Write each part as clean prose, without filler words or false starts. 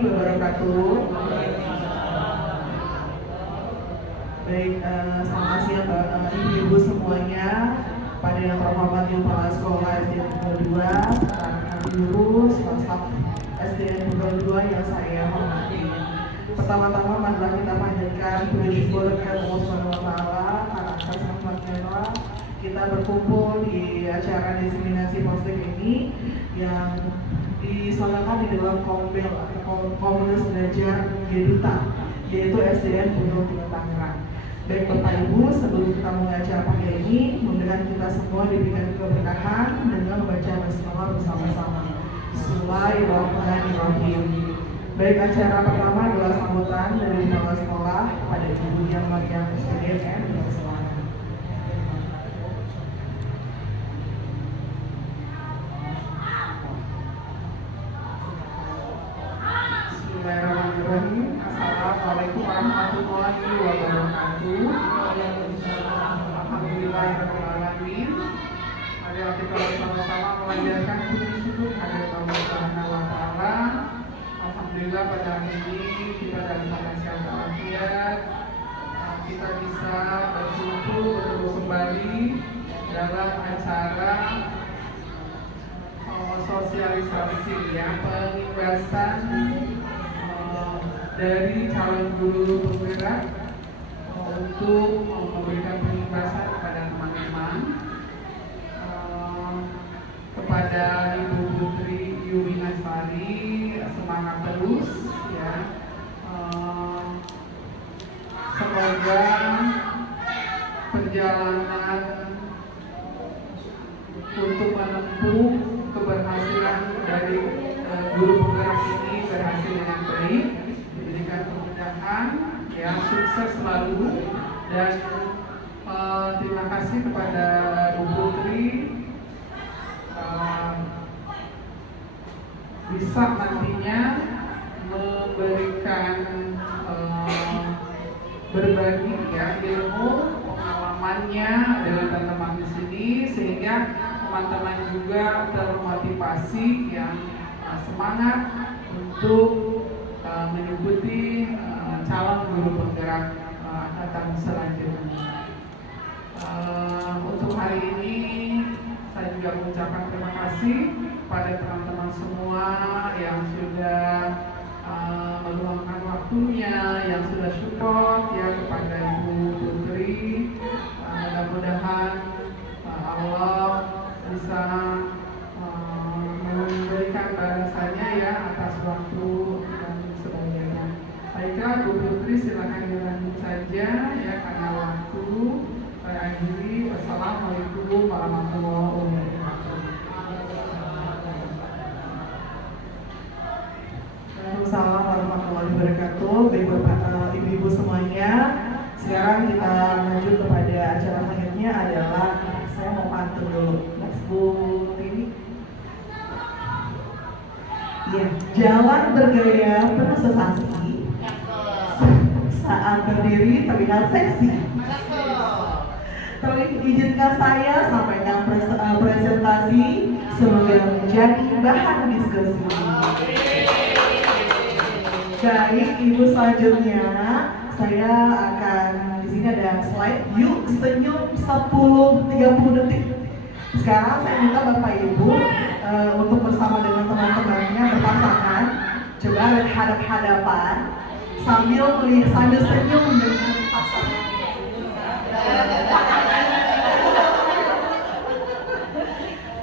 wabarakatuh. Baik, selamat siang Ibu-ibu semuanya. Pada yang terhormat Kepala Sekolah SDN Tunggal 2, rekan guru, staf SDN Tunggal 2 yang saya hormati. Pertama-tama marilah kita panjatkan puji syukur kepada Allah Subhanahu wa taala karena atas rahmat-Nya kita berkumpul di acara diseminasi posting ini yang diselenggarakan di dalam Kombel atau Komunitas Belajar Yeduta, yaitu SDN Tunggal 3 Tangerang. Baik Bapak Ibu, sebelum kita mulai acara pagi ini, mudah-mudahan kita semua diberikan keberkahan dengan membaca basmalah bersama-sama. Bismillahirrahmanirrahim. Baik, acara pertama adalah sambutan dari kepala sekolah pada Ibu yang Maryam SDN dan Selatan. Bismillahirrahmanirrahim. Assalamualaikum warahmatullahi wabarakatuh. Alhamdulillahirrahmanirrahim. Marilah kita bersama-sama melanjutkan puji syukur kehadirat Allah Subhanahu wa taala. Alhamdulillah pada hari ini kita dalam keadaan sehat walafiat, kita bisa berkumpul bertemu kembali dalam acara sosialisasi pengibasan dari calon guru penggerak untuk memberikan pengibasan kepada teman-teman, kepada Ibu Putri Yumi Nasari, semangat terus ya. Semoga perjalanan untuk menempuh keberhasilan dari guru penggerak ini berhasil dengan baik, diberikan kemudahan, ya, sukses selalu, dan terima kasih kepada Bu Putri bisa nantinya memberikan berbagi ya ilmu pengalamannya dengan teman-teman di sini, sehingga teman-teman juga termotivasi yang semangat untuk mengikuti calon guru penggerak angkatan selanjutnya. Untuk hari ini saya juga mengucapkan terima kasih pada teman-teman semua yang sudah meluangkan waktunya, yang sudah support ya kepada Ibu Putri. Mudah-mudahan Allah bisa memberikan balasannya ya atas waktu dan sebagainya. Baiklah Bu Putri, silakan dilanjut saja ya karena waktu. Saya akhiri. Wassalamualaikum warahmatullahi wabarakatuh. Waalaikumsalam warahmatullahi wabarakatuh. Baik Bapak Ibu-ibu semuanya, sekarang kita lanjut kepada acara selanjutnya adalah saya mau pantun dulu. Mas Bu Tini. Ya, jalan bergaya penuh sensasi, saat berdiri terlihat seksi. Izinkan saya sampaikan presentasi semoga menjadi bahan diskusi. Baik, Ibu, selanjutnya saya akan di sini ada slide. Yuk senyum 10-30 detik. Sekarang saya minta Bapak Ibu untuk bersama dengan teman-temannya berpasangan, coba hadap-hadapan sambil senyum dengan pasangan.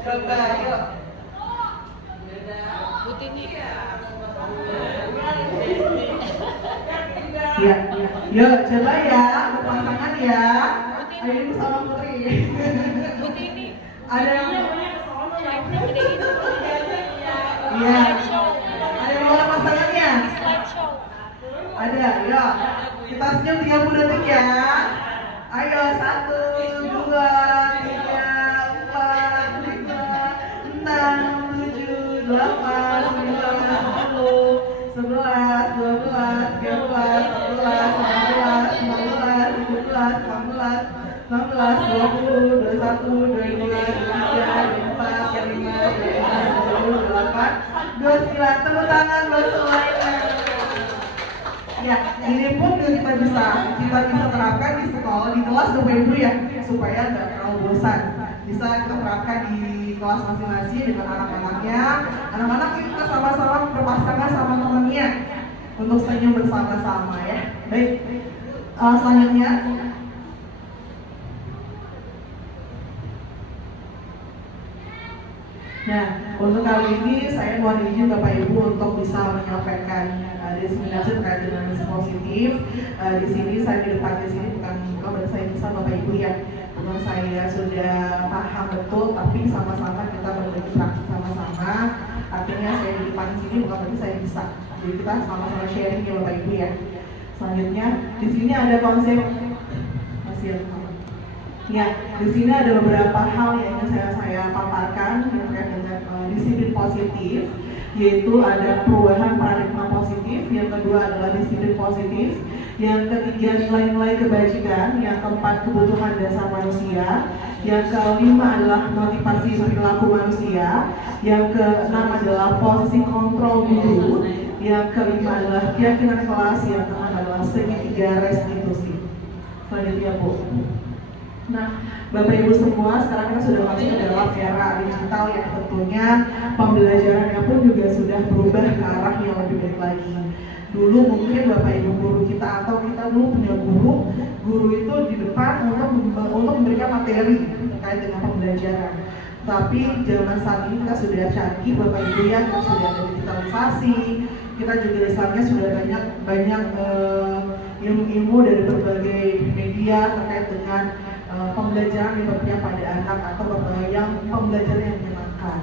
Coba yuk. Ya, yuk coba ya, berpasangan ya. Ayo Ibu sama Putri. Ada yang iya. Ada yang mau pasangannya? Ada, ya. Kita senyum 30 detik ya. Ayo 1, 2, 3, 4, 5, 6, 7, 8, 9, 10, 11, 12, 13, 14, 15, 16, 17, 18, 19, 20, 21, 22, 23, 24, 25, 26, 27, 28, 29. Tepuk tangan buat semuanya. Ya, ini pun kita bisa terapkan di sekolah, di kelas Bapak Ibu ya, supaya nggak terlalu bosan. Bisa kita terapkan di kelas masing-masing dengan anak-anaknya. Anak-anak kita sama-sama berpasangan sama temannya untuk senyum bersama-sama ya. Baik, selanjutnya. Nah, untuk kali ini saya mohon izin Bapak Ibu untuk bisa menyampaikan diseminasi terkait dengan misi positif. Di sini saya di depan di sini bukan saya bisa Bapak Ibu ya, bukan saya sudah paham betul, tapi sama-sama kita berbagi praktik sama-sama. Artinya saya di depan di sini bukan berarti saya bisa. Jadi kita sama-sama sharing ya Bapak Ibu ya. Selanjutnya di sini ada konsep ya, di sini ada beberapa hal yang ingin saya paparkan terkait dengan disiplin positif, yaitu ada perubahan paradigma positif, yang kedua adalah disiplin positif, yang ketiga nilai-nilai kebajikan, yang keempat kebutuhan dasar manusia, yang kelima adalah motivasi perilaku manusia, yang keenam adalah posisi kontrol guru, yang kelima adalah keyakinan kelas, yang keenam adalah segitiga restitusi. Selanjutnya Bu. Nah, Bapak Ibu semua, sekarang kita sudah masuk ke dalam era digital yang tentunya pembelajarannya pun juga sudah berubah ke arah yang lebih baik lagi. Dulu mungkin Bapak Ibu guru kita atau kita dulu punya guru itu di depan untuk memberikan materi terkait dengan pembelajaran. Tapi zaman saat ini kita sudah canggih Bapak Ibu ya, kita sudah ada digitalisasi, kita juga istilahnya sudah banyak ilmu-ilmu dari berbagai media terkait dengan pembelajaran yang berpihak pada anak atau yang pembelajaran yang menyenangkan.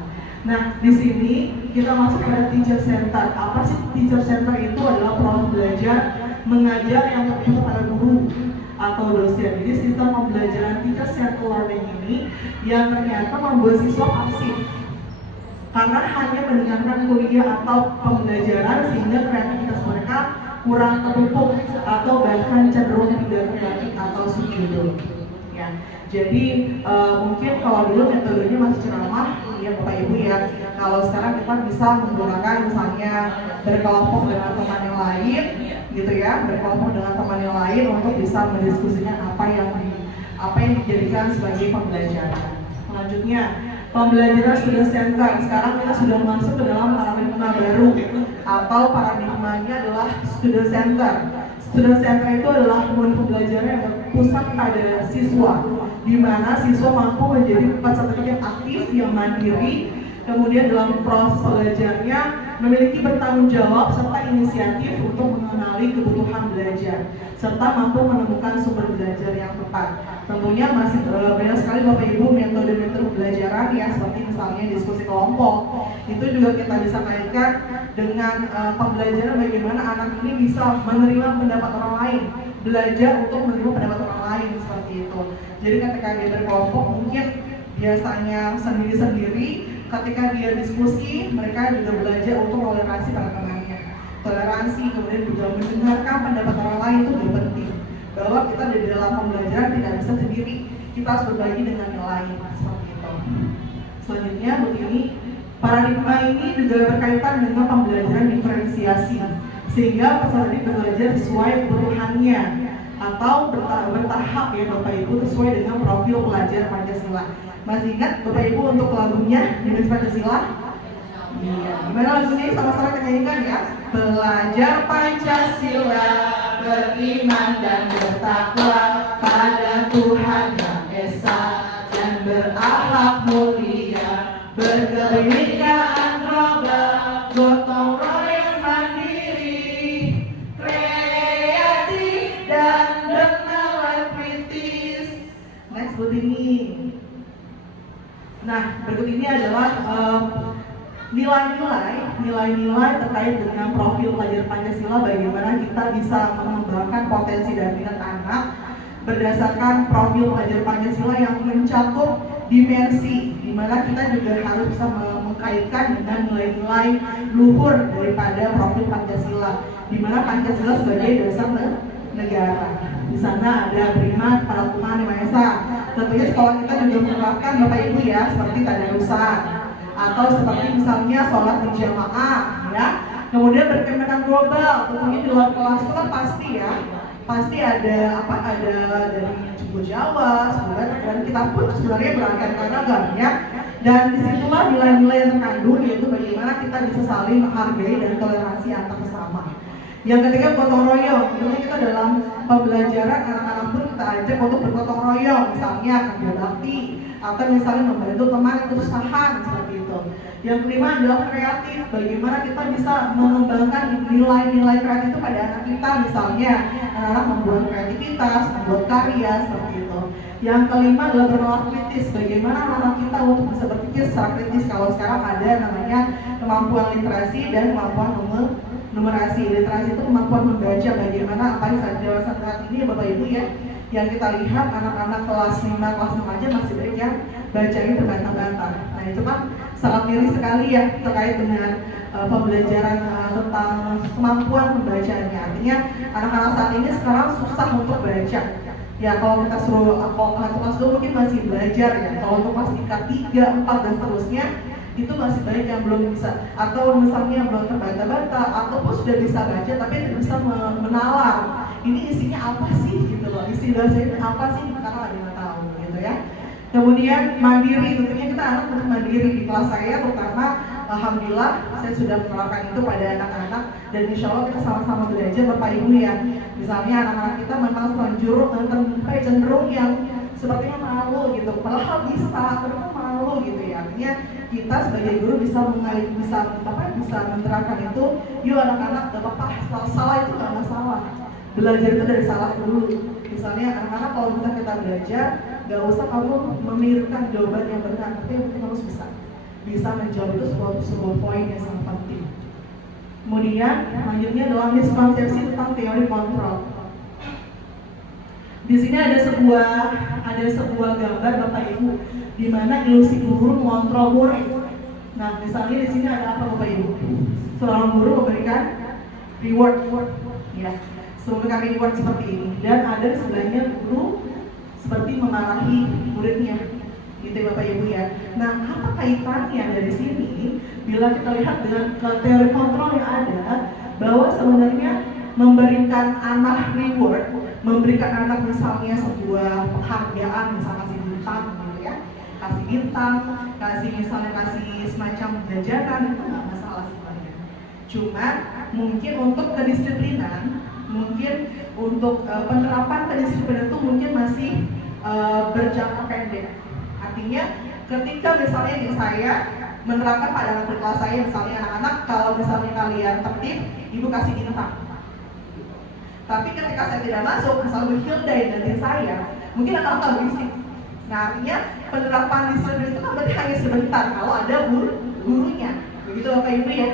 Nah, di sini kita masuk pada teacher center. Apa sih teacher center itu? Adalah proses belajar mengajar yang berpihak pada guru atau dosen. Jadi sistem pembelajaran teacher center learning ini yang ternyata membuat siswa pasif karena hanya mendengarkan kuliah atau pembelajaran sehingga kreativitas mereka kurang terpupuk atau bahkan cenderung tidak kreatif atau subjudul. Ya, jadi mungkin kalau dulu metodenya masih ceramah, ya Bapak Ibu ya. Kalau sekarang kita bisa menggunakan misalnya berkelompok dengan teman yang lain, gitu ya, berkelompok dengan teman yang lain untuk bisa mendiskusikan apa yang dijadikan sebagai pembelajaran. Selanjutnya, pembelajaran student center. Sekarang kita sudah masuk ke dalam paradigma baru atau paradigmanya adalah student center. Student center itu adalah momen pembelajaran yang berpusat pada siswa, di mana siswa mampu menjadi peserta yang aktif, yang mandiri, kemudian dalam proses belajarnya memiliki bertanggung jawab serta inisiatif untuk mengenali kebutuhan belajar, serta mampu menemukan sumber belajar yang tepat. Tentunya masih banyak sekali Bapak Ibu metode-metode pembelajaran ya, seperti misalnya diskusi kelompok. Itu juga kita bisa kaitkan dengan pembelajaran bagaimana anak ini bisa menerima pendapat orang lain, belajar untuk menerima pendapat orang lain seperti itu. Jadi ketika dia berkelompok mungkin biasanya sendiri-sendiri, ketika dia diskusi mereka juga belajar untuk toleransi pada temannya. Toleransi, kemudian juga mendengarkan pendapat orang lain itu juga penting. Bahwa kita di dalam pembelajaran tidak bisa sendiri, kita harus berbagi dengan yang lain seperti itu. Selanjutnya begini, paradigma ini juga berkaitan dengan pembelajaran diferensiasi, sehingga peserta belajar sesuai kebutuhannya atau bertahap ya Bapak Ibu sesuai dengan profil pelajar Pancasila. Masih ingat Bapak Ibu untuk lagunya Jenis Pancasila? Iya, gimana lagunya? Sama-sama kita nyanyikan ya. Belajar Pancasila, beriman dan bertakwa pada Tuhan Yang Esa, dan berakhlak mulia, berkebinekaan global, gotong royong mandiri, kreatif dan bernalar kritis. Next berikut ini. Nah, berikut ini adalah nilai-nilai terkait dengan profil pelajar Pancasila, bagaimana kita bisa mengembangkan potensi dan minat anak berdasarkan profil pelajar Pancasila yang mencakup dimensi, di mana kita juga harus bisa mengkaitkan dengan nilai-nilai luhur daripada profil Pancasila, di mana Pancasila sebagai dasar negara. Di sana ada beriman pada Tuhan Yang Maha Esa. Tentunya sekolah kita juga menerapkan Bapak Ibu ya, seperti tadarusan atau seperti misalnya sholat berjamaah ya. Kemudian berkembang global, tentunya di luar kelas itu kan pasti ada dari suku Jawa, sebenarnya dan kita pun sebenarnya beragam ya. Dan disitulah nilai-nilai yang terkandung, yaitu bagaimana kita bisa saling menghargai dan toleransi antar sesama. Yang ketiga, gotong royong. Tentunya kita dalam pembelajaran anak-anak pun kita ajak untuk bergotong royong, misalnya kerja bakti atau misalnya membantu teman yang kesusahan seperti itu. Yang kelima adalah kreatif. Bagaimana kita bisa mengembangkan nilai-nilai kreatif itu pada anak kita, misalnya anak-anak membuat kreativitas, membuat karya seperti itu. Yang kelima adalah bernalar kritis. Bagaimana anak kita untuk bisa berpikir secara kritis. Kalau sekarang ada namanya kemampuan literasi dan kemampuan numerasi. Literasi itu kemampuan membaca. Bagaimana apa yang saat ini Bapak Ibu ya, yang kita lihat anak-anak kelas 5, kelas 6 aja masih banyak yang bacanya terbantah-bantah. Nah itu kan sangat miris sekali ya terkait dengan pembelajaran tentang kemampuan membacanya. Artinya anak-anak saat ini sekarang susah untuk baca. Ya kalau kita suruh kelas 2 mungkin masih belajar ya. Kalau untuk kelas tingkat 3, 4 dan seterusnya itu masih banyak yang belum bisa, atau misalnya belum terbata-bata ataupun sudah bisa baca tapi tidak bisa menalar ini isinya apa sih gitu loh, isi bahasa itu apa sih karena ada yang tahu gitu ya. Kemudian mandiri, tentunya kita anak untuk mandiri. Di kelas saya terutama alhamdulillah saya sudah menerapkan itu pada anak-anak, dan insya Allah kita sama-sama belajar Bapak Ibu ya. Misalnya anak-anak kita memang cenderung yang sepertinya malu gitu, padahal bisa, kenapa malu gitu ya. Artinya kita sebagai guru bisa menerapkan itu. Yuk anak-anak, gak apa-apa, salah itu gak masalah. Belajar itu dari salah dulu. Misalnya anak-anak kalau misalnya kita belajar, gak usah kamu memikirkan jawaban yang benar, tapi mungkin harus bisa menjawab itu sebuah poin yang sangat penting. Kemudian selanjutnya adalah miskonsepsi tentang teori kontrol. Di sini ada sebuah gambar Bapak Ibu, di mana ilusi guru mengontrol murid. Nah, misalnya di sini ada apa Bapak Ibu? Seorang guru memberikan reward, ya, memberikan reward seperti ini, dan ada di sebelahnya guru seperti memarahi muridnya, gitu ya Bapak Ibu ya. Nah, apa kaitannya dari sini? Bila kita lihat dengan teori kontrol yang ada, bahwa sebenarnya memberikan anak reward, memberikan anak misalnya sebuah penghargaan, misalnya kasih bintang gitu ya, kasih bintang, kasih semacam jajanan, itu nggak masalah sebenarnya. Cuma mungkin untuk kedisiplinan, mungkin untuk penerapan kedisiplinan itu mungkin masih berjangka pendek. Artinya ketika misalnya saya menerapkan pada anak kelas saya, misalnya anak-anak, kalau misalnya kalian tertib, ibu kasih bintang. Tapi ketika saya tidak masuk, misalnya Hilda dan saya, mungkin anak-anak berisik. Nah artinya penerapan disiplin itu kan berarti hanya sebentar kalau ada gurunya, begitu Bapak Ibu ya.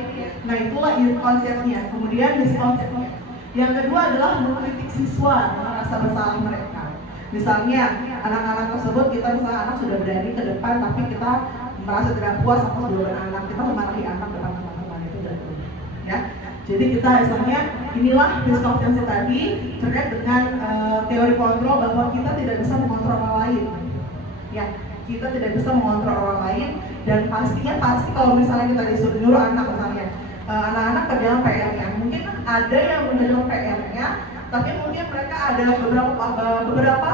Nah itulah konsepnya. Kemudian miskonsepnya. Yang kedua adalah mengkritik siswa dengan rasa bersalah mereka. Misalnya anak-anak tersebut, kita misalnya anak sudah berani ke depan, tapi kita merasa tidak puas atas jawaban anak, kita memarahi anak depan teman-teman, itu dan itu, ya. Jadi kita misalnya inilah miskonsepsi tadi terkait dengan teori kontrol, bahwa kita tidak bisa mengontrol orang lain, ya. Kita tidak bisa mengontrol orang lain, dan pasti kalau misalnya kita disuruh nyuruh anak misalnya anak-anak kerjaan PR-nya, mungkin ada yang mengerjakan PR-nya, tapi mungkin mereka ada beberapa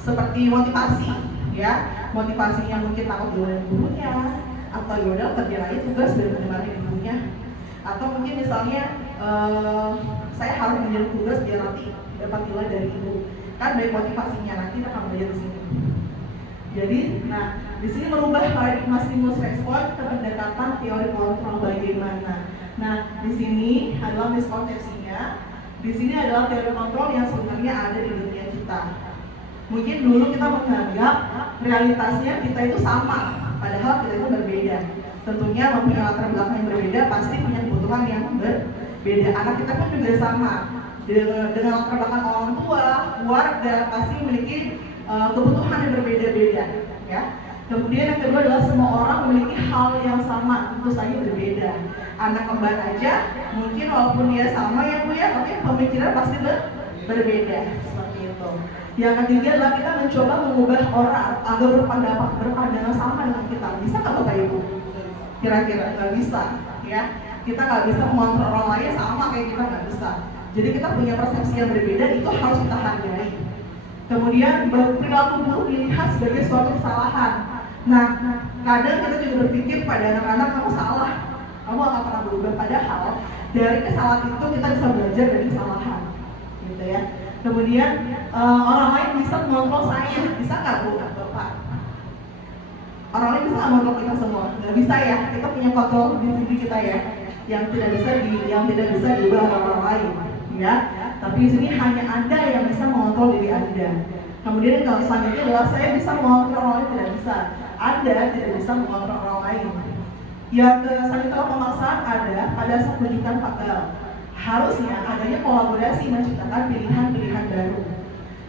seperti motivasi, ya, motivasinya mungkin takut dengan gurunya, atau yaudah kerja aja tugas dan dimarahin ibunya, atau mungkin misalnya saya harus menjalani tugas biar nanti dapat nilai dari ibu, kan dari motivasinya nanti kita akan belajar di sini. Jadi, nah di sini merubah paradigma stimulus respon ke pendekatan teori kontrol bagaimana. Nah di sini adalah miskonsepsinya. Di sini adalah teori kontrol yang sebenarnya ada di dunia kita. Mungkin dulu kita menganggap realitasnya kita itu sama, padahal kita itu berbeda. Tentunya mempunyai latar belakang yang berbeda, pasti punya kebutuhan yang berbeda. Anak kita pun juga sama, dengan latar belakang orang tua, keluarga, pasti memiliki kebutuhan yang berbeda-beda, ya. Kemudian yang kedua adalah semua orang memiliki hal yang sama, tentu saja berbeda. Anak kembar aja, mungkin walaupun dia sama ya Bu ya, tapi pemikiran pasti berbeda, seperti itu. Yang ketiga adalah kita mencoba mengubah orang agar berpandangan sama dengan kita. Bisa nggak Bapak Ibu? Kira-kira nggak bisa, ya. Kita nggak bisa mengontrol orang lain sama kayak kita nggak bisa. Jadi kita punya persepsi yang berbeda, itu harus kita hargai. Kemudian perilaku buruk dilihat sebagai suatu kesalahan. Nah, kadang kita juga berpikir pada anak-anak, kamu salah, kamu akan pernah berubah. Padahal dari kesalahan itu kita bisa belajar dari kesalahan, gitu ya. Kemudian orang lain bisa mengontrol saya, bisa nggak Bu, Bapak? Orang lain bisa nggak mengontrol kita semua? Nggak bisa ya. Kita punya kontrol di diri kita ya, yang tidak bisa diubah oleh orang lain, ya. Tapi di sini hanya Anda yang bisa mengontrol diri Anda. Kemudian kalau selanjutnya adalah saya bisa mengontrol orang lain, tidak bisa. Anda tidak bisa mengontrol orang lain. Yang selanjutnya pemaksaan ada pada saat menunjukkan fakta. Harusnya adanya kolaborasi menciptakan pilihan-pilihan baru.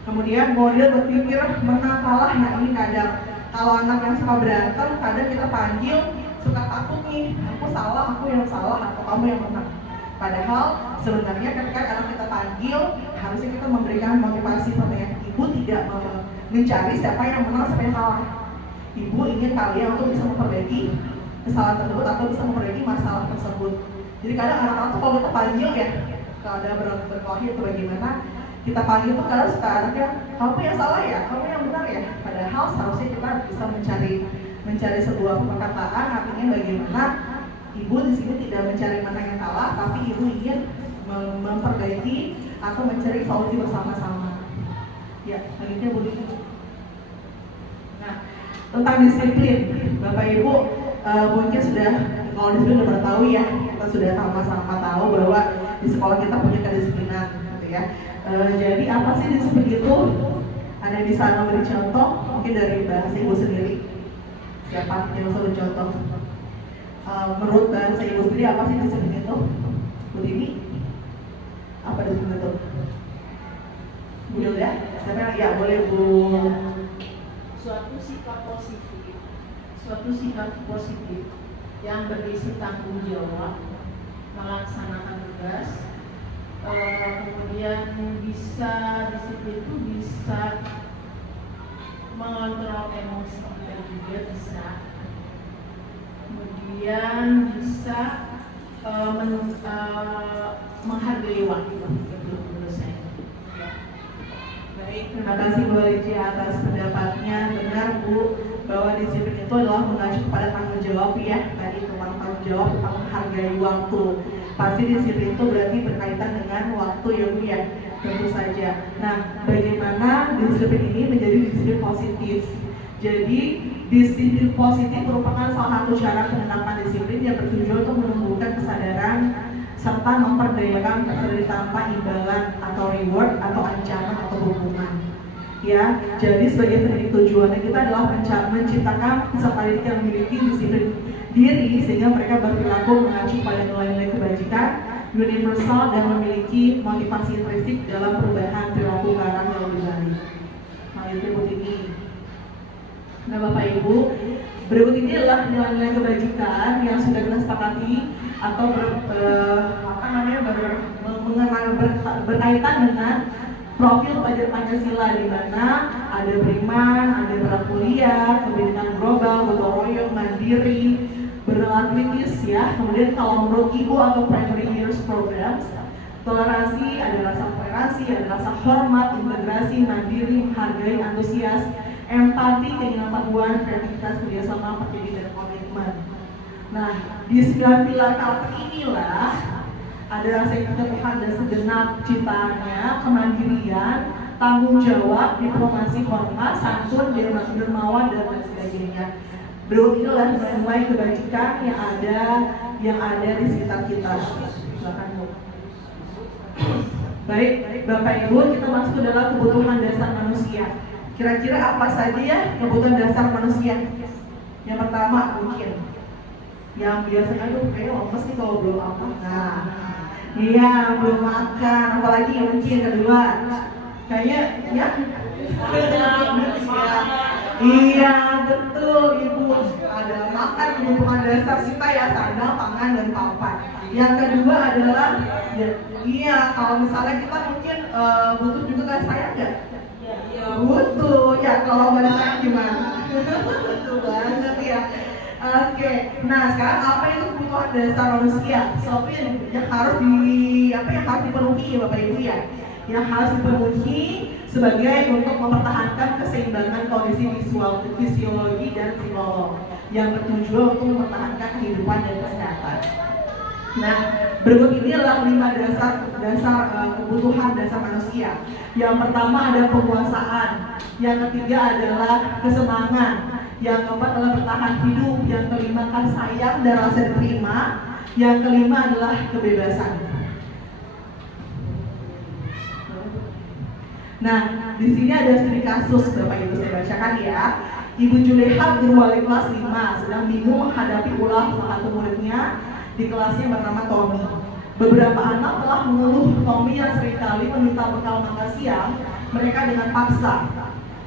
Kemudian model berpikir menang kalah. Nah ini kadang kalau anak yang suka berantem, kadang kita panggil suka takut nih, aku salah, aku yang salah, atau kamu yang menang. Padahal sebenarnya ketika anak kita panggil, harusnya kita memberikan motivasi pertanyaan. Ibu tidak mencari siapa yang menang, siapa yang kalah. Ibu ingin kalian untuk bisa memperbaiki kesalahan tersebut atau bisa memperbaiki masalah tersebut. Jadi kadang anak-anak tuh kalau kita panggil ya, kalau ada berkelahi atau bagaimana, kita panggil tuh kadang suka anaknya, kamu yang salah ya, kamu yang benar ya. Padahal seharusnya kita bisa mencari sebuah perkataan, artinya bagaimana ibu di sini tidak mencari mana yang kalah, tapi ibu ingin memperbaiki atau mencari solusi bersama-sama. Ya, selanjutnya Bu Dini. Nah, tentang disiplin, Bapak Ibu mungkin sudah, kalau disiplin sudah tahu ya, kita sudah sama-sama tahu bahwa di sekolah kita punya kedisiplinan, gitu ya. Jadi apa sih disiplin itu? Ada yang bisa memberi contoh, mungkin dari bahasa Ibu sendiri. Siapa yang bisa contoh? Menurut bahasa Ibu sendiri apa sih disiplin itu? Bu Dini? Apa disiplin itu? Bu Yulia? Siapa? Ya boleh Bu. Suatu sikap positif yang berisi tanggung jawab, melaksanakan tugas, kemudian bisa disiplin itu bisa mengontrol emosi kita juga bisa, kemudian bisa menghargai waktu itu menurut saya. Baik, terima kasih Bu Alicia atas pendapatnya. Benar Bu, bahwa disiplin itu adalah mengacu kepada tanggung jawab ya. Tadi tentang tanggung jawab, tentang menghargai waktu. Pasti disiplin itu berarti berkaitan dengan waktu ya Bu ya, tentu saja. Nah, bagaimana disiplin ini menjadi disiplin positif? Jadi disiplin positif merupakan salah satu cara penerapan disiplin yang bertujuan untuk menumbuhkan kesadaran serta memperdayakan kesadaran tanpa imbalan atau reward atau ancaman atau hukuman. Ya, jadi sebagai titik tujuannya kita adalah menciptakan peserta didik yang memiliki disiplin diri sehingga mereka berperilaku mengacu pada nilai-nilai kebajikan universal dan memiliki motivasi intrinsik dalam perubahan perilaku ke arah yang lebih baik. Nah itu Bu Dini. Nah Bapak Ibu, berikut ini adalah nilai-nilai kebajikan yang sudah kita sepakati atau berkaitan dengan profil pelajar Pancasila, di mana ada beriman, ada berkuliah, pendidikan global, gotong royong, mandiri, bernalar kritis ya. Kemudian kalau menurut Ibu atau primary years programs, toleransi, ada rasa toleransi, ada rasa hormat, integrasi, mandiri, menghargai, antusias, empati, keinginan pengetahuan, kreativitas, kerjasama, percaya dan komitmen. Nah, di 9 pilar karakter inilah ada rasa cinta Tuhan dan segenap ciptaannya, kemandirian, tanggung jawab, diplomasi, hormat, santun, dermawan, dan lain sebagainya. Berikut inilah nilai kebajikan yang ada di sekitar kita. Silakan Bu. Baik, Bapak Ibu, kita masuk ke dalam kebutuhan dasar manusia. Kira-kira apa saja ya kebutuhan dasar manusia? Yang pertama mungkin yang biasanya tuh kayak lemes nih kalau belum apa. Nah, iya belum makan, apalagi mungkin kedua kayaknya ya iya betul Ibu, ada makan kebutuhan dasar kita ya, sandang, pangan, dan papan. Yang kedua adalah iya kalau misalnya kita mungkin butuh juga kasih sayang nggak? Butuh ya, kalau nggak ada sayang gimana? Betul banget ya. Oke, nah sekarang apa itu kebutuhan dasar manusia? Sesuatu yang harus yang harus dipenuhi ya Bapak Ibu ya, yang harus dipenuhi sebagai untuk mempertahankan keseimbangan kondisi visual, fisiologi dan psikolog yang bertujuan untuk mempertahankan kehidupan dan kesehatan. Nah, berikut ini adalah 5 dasar kebutuhan dasar manusia. Yang pertama ada penguasaan, yang ketiga adalah kesenangan, yang keempat adalah bertahan hidup, yang kelima kasih sayang dan rasa diterima, yang kelima adalah kebebasan. Nah, di sini ada studi kasus Bapak Ibu saya bacakan ya. Ibu Juleha guru wali kelas 5 sedang bingung menghadapi ulah salah satu muridnya di kelasnya bernama Tommy. Beberapa anak telah mengeluh Tommy yang seringkali meminta bekal makan siang mereka dengan paksa.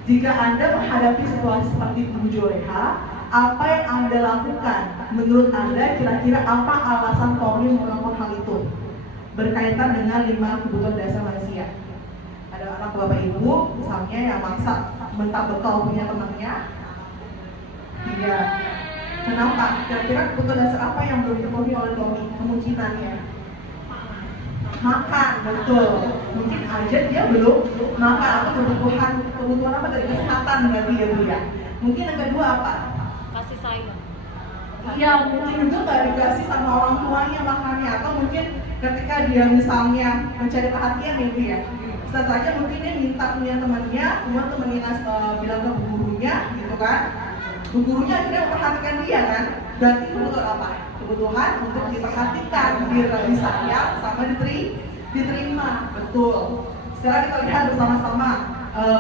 Jika Anda menghadapi situasi seperti Ibu Juleha, apa yang Anda lakukan? Menurut Anda kira-kira apa alasan Tommy melakukan hal itu? Berkaitan dengan 5 kebutuhan dasar manusia. Ada anak Bapak Ibu misalnya yang maksa minta bekal punya temannya. Iya. Kenapa? Kira-kira kebutuhan dasar apa yang belum dipenuhi oleh Tommy? Kemungkinannya makan, betul. Mungkin aja dia belum makan atau kebutuhan apa dari kesehatan berarti ya Bu ya. Mungkin yang kedua apa? Kasih sayang. Iya, mungkin juga nggak dikasih sama orang tuanya makannya, atau mungkin ketika dia misalnya mencari perhatian ya Bu ya. Bisa saja mungkin dia minta punya temannya, kemudian temannya bilang ke gurunya gitu kan. Gurunya akhirnya memperhatikan dia kan. Berarti kebutuhan apa? Kebutuhan untuk diperhatikan, disayang sama diterima. Betul. Sekarang kita lihat bersama-sama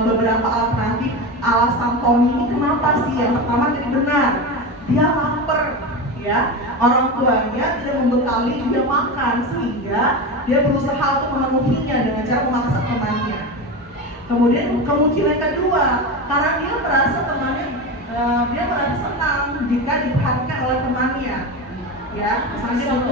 beberapa alternatif alasan Tommy ini kenapa sih. Yang pertama tadi benar, dia lapar ya. Orang tuanya tidak membekali dia makan sehingga dia berusaha untuk memenuhinya dengan cara memaksa temannya. Kemudian kemungkinan kedua, karena dia merasa temannya dia merasa senang jika diperhatikan oleh temannya. Ya, misalnya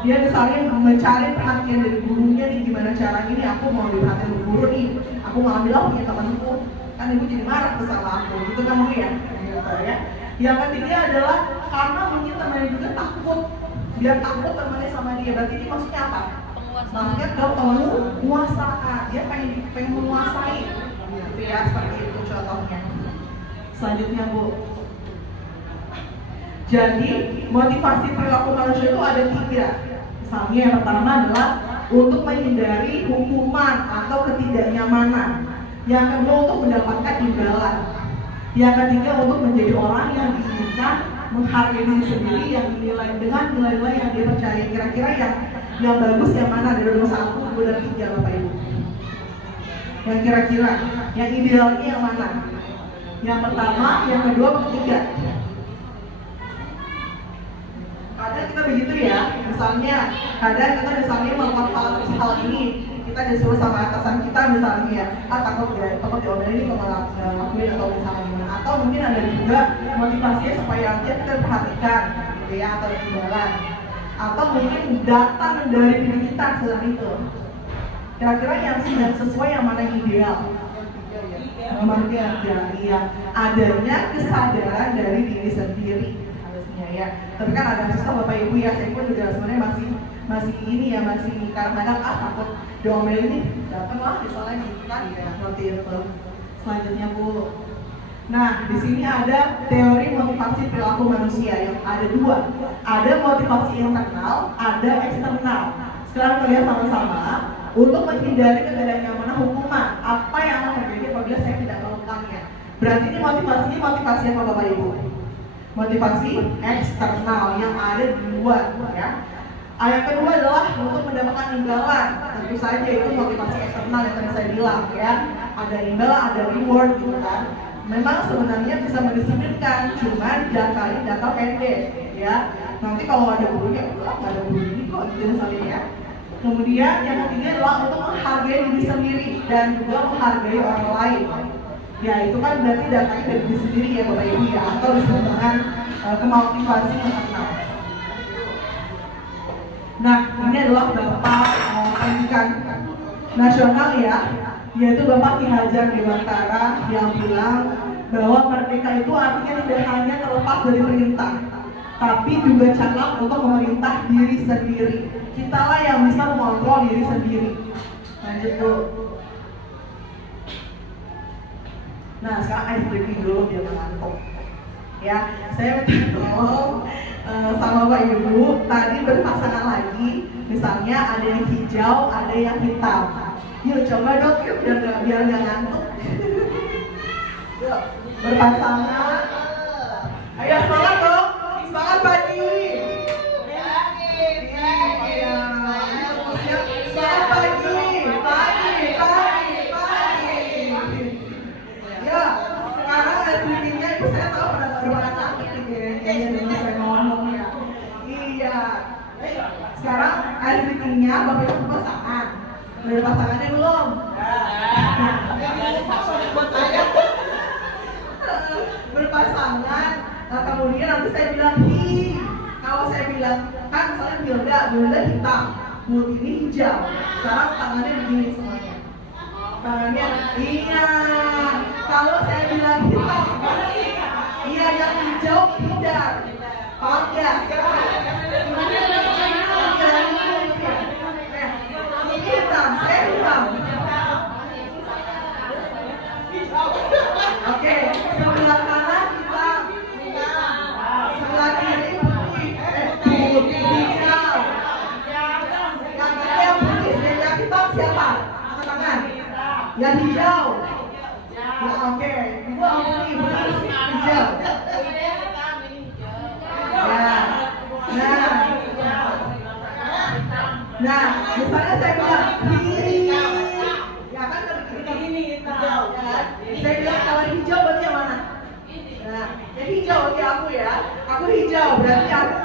dia misalnya mencari perhatian dari gurunya nih, gimana caranya nih aku mau diperhatikan dari guru nih, aku mau ambil punya temanku, kan ibu jadi marah sama aku, gitu kan Bu ya, gitu ya. Yang ketiga adalah karena mungkin temannya juga takut, dia takut temannya sama dia, berarti ini maksudnya apa? Maksudnya penguasaan, dia pengen menguasai, gitu ya, seperti itu contohnya. Selanjutnya Bu. Jadi motivasi perilaku manusia itu ada 3. Misalnya yang pertama adalah untuk menghindari hukuman atau ketidaknyamanan. Yang kedua untuk mendapatkan imbalan. Yang ketiga untuk menjadi orang yang diinginkan, menghargai diri sendiri, yang dinilai dengan nilai-nilai yang dia percaya. Kira-kira yang bagus yang mana dari nomor 1, 2, dan 3 Bapak Ibu? Yang kira-kira yang idealnya yang mana? Yang pertama, yang kedua, ketiga. Kadang kita begitu ya, kadang kita misalnya melakukan hal ini, kita disuruh sama atasan kita misalnya, takut diomelin ini kalau ngelakuin atau misalnya, atau mungkin ada juga motivasinya supaya kita perhatikan, gitu ya, atau imbalan, atau mungkin datang dari diri kita sedang itu. Kira-kira yang sudah sesuai yang mana yang ideal? Nomor 3, iya, adanya kesadaran dari diri sendiri. Ya, tapi kan ada susah Bapak Ibu ya, saya pun juga sebenarnya masih ini ya, masih kadang-kadang takut diomel ini, datanglah misalnya gitu kan, ya seperti itu. Selanjutnya Bu. Nah, di sini ada teori motivasi perilaku manusia yang ada 2. Ada motivasi internal, ada eksternal. Sekarang kita lihat sama-sama. Untuk menghindari ketidaknyamanan hukuman, apa yang akan terjadi apabila saya tidak melakukannya? Berarti ini motivasi apa Bapak Ibu? Motivasi eksternal yang ada di luar ya. Yang kedua adalah untuk mendapatkan imbalan. Tentu saja itu motivasi eksternal yang tadi saya bilang ya. Ada imbalan, ada reward gitu kan. Memang sebenarnya bisa mendisiplinkan, cuman jangka pendek ya. Nanti kalau ada gurunya, nggak ada guru ini kok gitu misalnya ya. Kemudian yang ketiga adalah untuk menghargai diri sendiri dan juga menghargai orang lain. Ya itu kan berarti datanya dari diri sendiri ya Bapak Ibu ya, atau disebut dengan kemotivasi internal. Nah ini adalah Bapak Pendidikan Nasional ya, yaitu Bapak Ki Hajar Dewantara yang bilang bahwa merdeka itu artinya tidak hanya terlepas dari perintah, tapi juga cakap untuk memerintah diri sendiri. Kitalah yang bisa mengontrol diri sendiri. Lanjut dulu. Nah, sekarang ice breaking dulu biar ngantuk. Ya, saya minta tolong sama Bapak Ibu tadi berpasangan lagi. Misalnya ada yang hijau, ada yang hitam. Yuk coba dong, yuk biar nggak ngantuk. Yuk berpasangan. Ayo semangat dong, semangat pagi. Semangat pagi. Ya, sekarang meetingnya itu saya tahu pada baru sakit kayaknya dengan saya ngomong ya. Iya. Sekarang air meetingnya Bapak Ibu pasangan. Udah pasangannya belum? Berpasangan. Nah, kemudian nanti saya bilang hi. Kalau saya bilang kan misalnya Bilda hitam, mulut ini hijau. Sekarang tangannya begini semuanya. Tangannya iya. Kalau saya bilang hitam, iya yang hijau hindar. Paham ya? Ini hitam, saya hitam. Oke, sebelah kanan kita sebelah kiri putih hijau. Yang kiri yang putih dan yang hitam siapa? Angkat tangan. Yang hijau. Ya, oke. Ibu hijau. Nah, misalnya saya bilang kiri. Ya kan kalau ini hijau kan? Saya bilang kalau hijau berarti yang mana? Nah, yang hijau bagi aku ya. Aku hijau berarti aku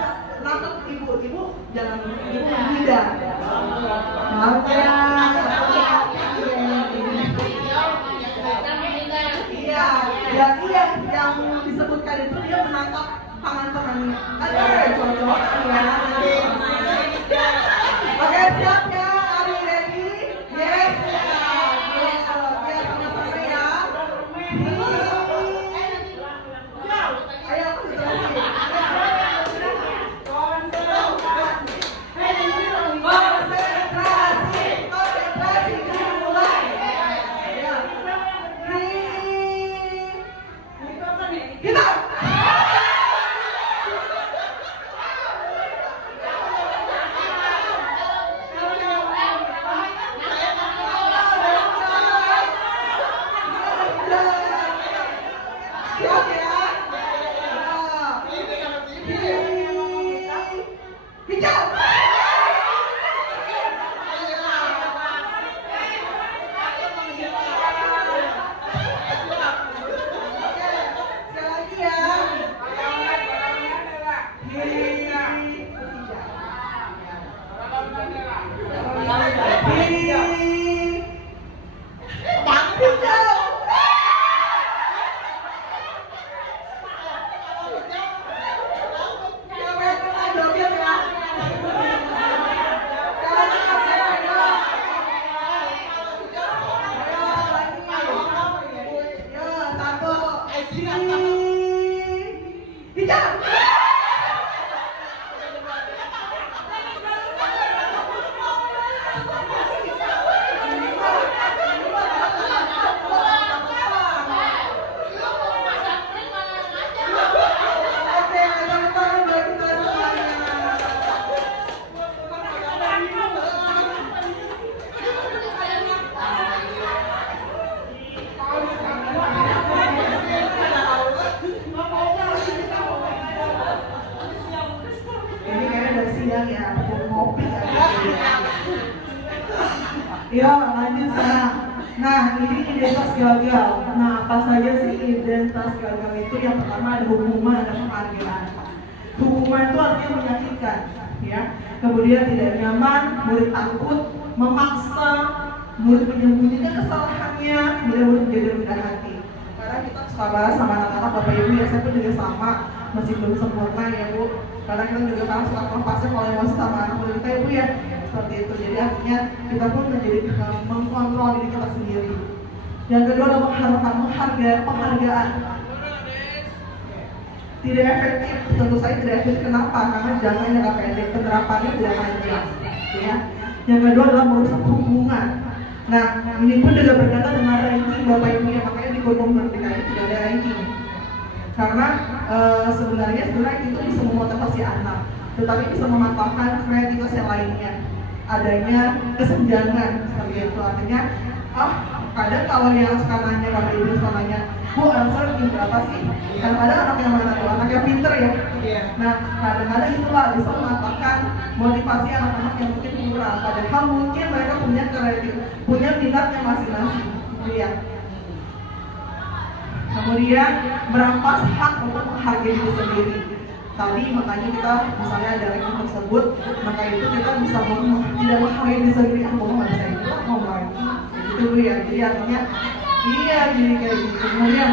nangkep ibu. Ibu jangan ibu tidak. Oke. Iya, berarti yang disebutkan itu dia menangkap tangan-tangannya. Ada cocok ya. Oke, siap ya? Are you ready? Yes. Oke, sama-sama ya. Ayo konsentrasi. Konsentrasi dimulai. Ya. Kita. Ya, lanjut sekarang. Nah, ini identitas gagal. Nah, apa saja sih identitas gagal itu? Yang pertama ada hukuman, ada penghargaan. Hukuman itu artinya menyakitkan, ya. Kemudian tidak nyaman, murid takut, memaksa, murid menyembunyikan kesalahannya, kemudian murid menjadi rendah hati. Karena kita suka bahas sama anak-anak Bapak Ibu ya, saya pun juga sama, masih belum sempurna ya Bu. Karena kita juga kadang suka melepasnya kalau emosi sama anak murid kita ya Bu ya. Seperti itu, jadi artinya kita pun menjadi mengkontrol diri kita sendiri. Yang kedua adalah penghargaan. Tidak efektif, tentu saja tidak efektif. Kenapa? Karena jangkanya jangka pendek, penerapannya tidak panjang. Ya. Yang kedua adalah merusak hubungan. Nah, ini pun juga berkaitan dengan ranking Bapak Ibu ya, makanya di kurikulum Merdeka ini tidak ada ranking. Karena sebenarnya itu bisa memotivasi anak, tetapi bisa mematahkan kreativitas yang lainnya. Adanya kesenjangan seperti itu, artinya kadang kalau yang sekarangnya Bapak Ibu sekolahnya, Bu answer berapa sih? Kadang-kadang anak yang mana tuh, anak yang pinter ya. Nah, kadang-kadang itulah bisa mematahkan motivasi anak-anak yang mungkin kurang. Padahal mungkin mereka punya kreatif, punya minatnya masing-masing. Kemudian merampas hak untuk menghargai diri sendiri. Tadi makanya kita misalnya ada ranking tersebut, maka itu kita bisa tidak menghargai diri sendiri. Mau nggak bisa itu, mau lagi. Itu dulu ya. Jadi artinya iya gini kayak gitu. Kemudian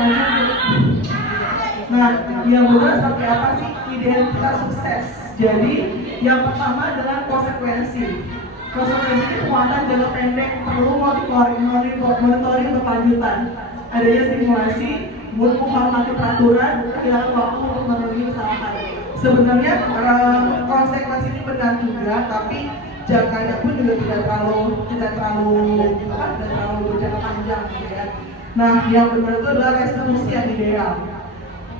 nah, yang benar seperti apa sih identitas sukses? Jadi yang pertama adalah konsekuensi. Konsekuensi itu penguatan jangka pendek, perlu monitoring berkelanjutan. Adanya stimulasi, menghormati peraturan, kehilangan waktu untuk memenuhi kesalahan. Sebenarnya konsekuensi ini benar juga, tapi jangkanya pun juga tidak terlalu berjangka panjang, gitu ya. Nah, yang benar itu adalah restitusi yang ideal.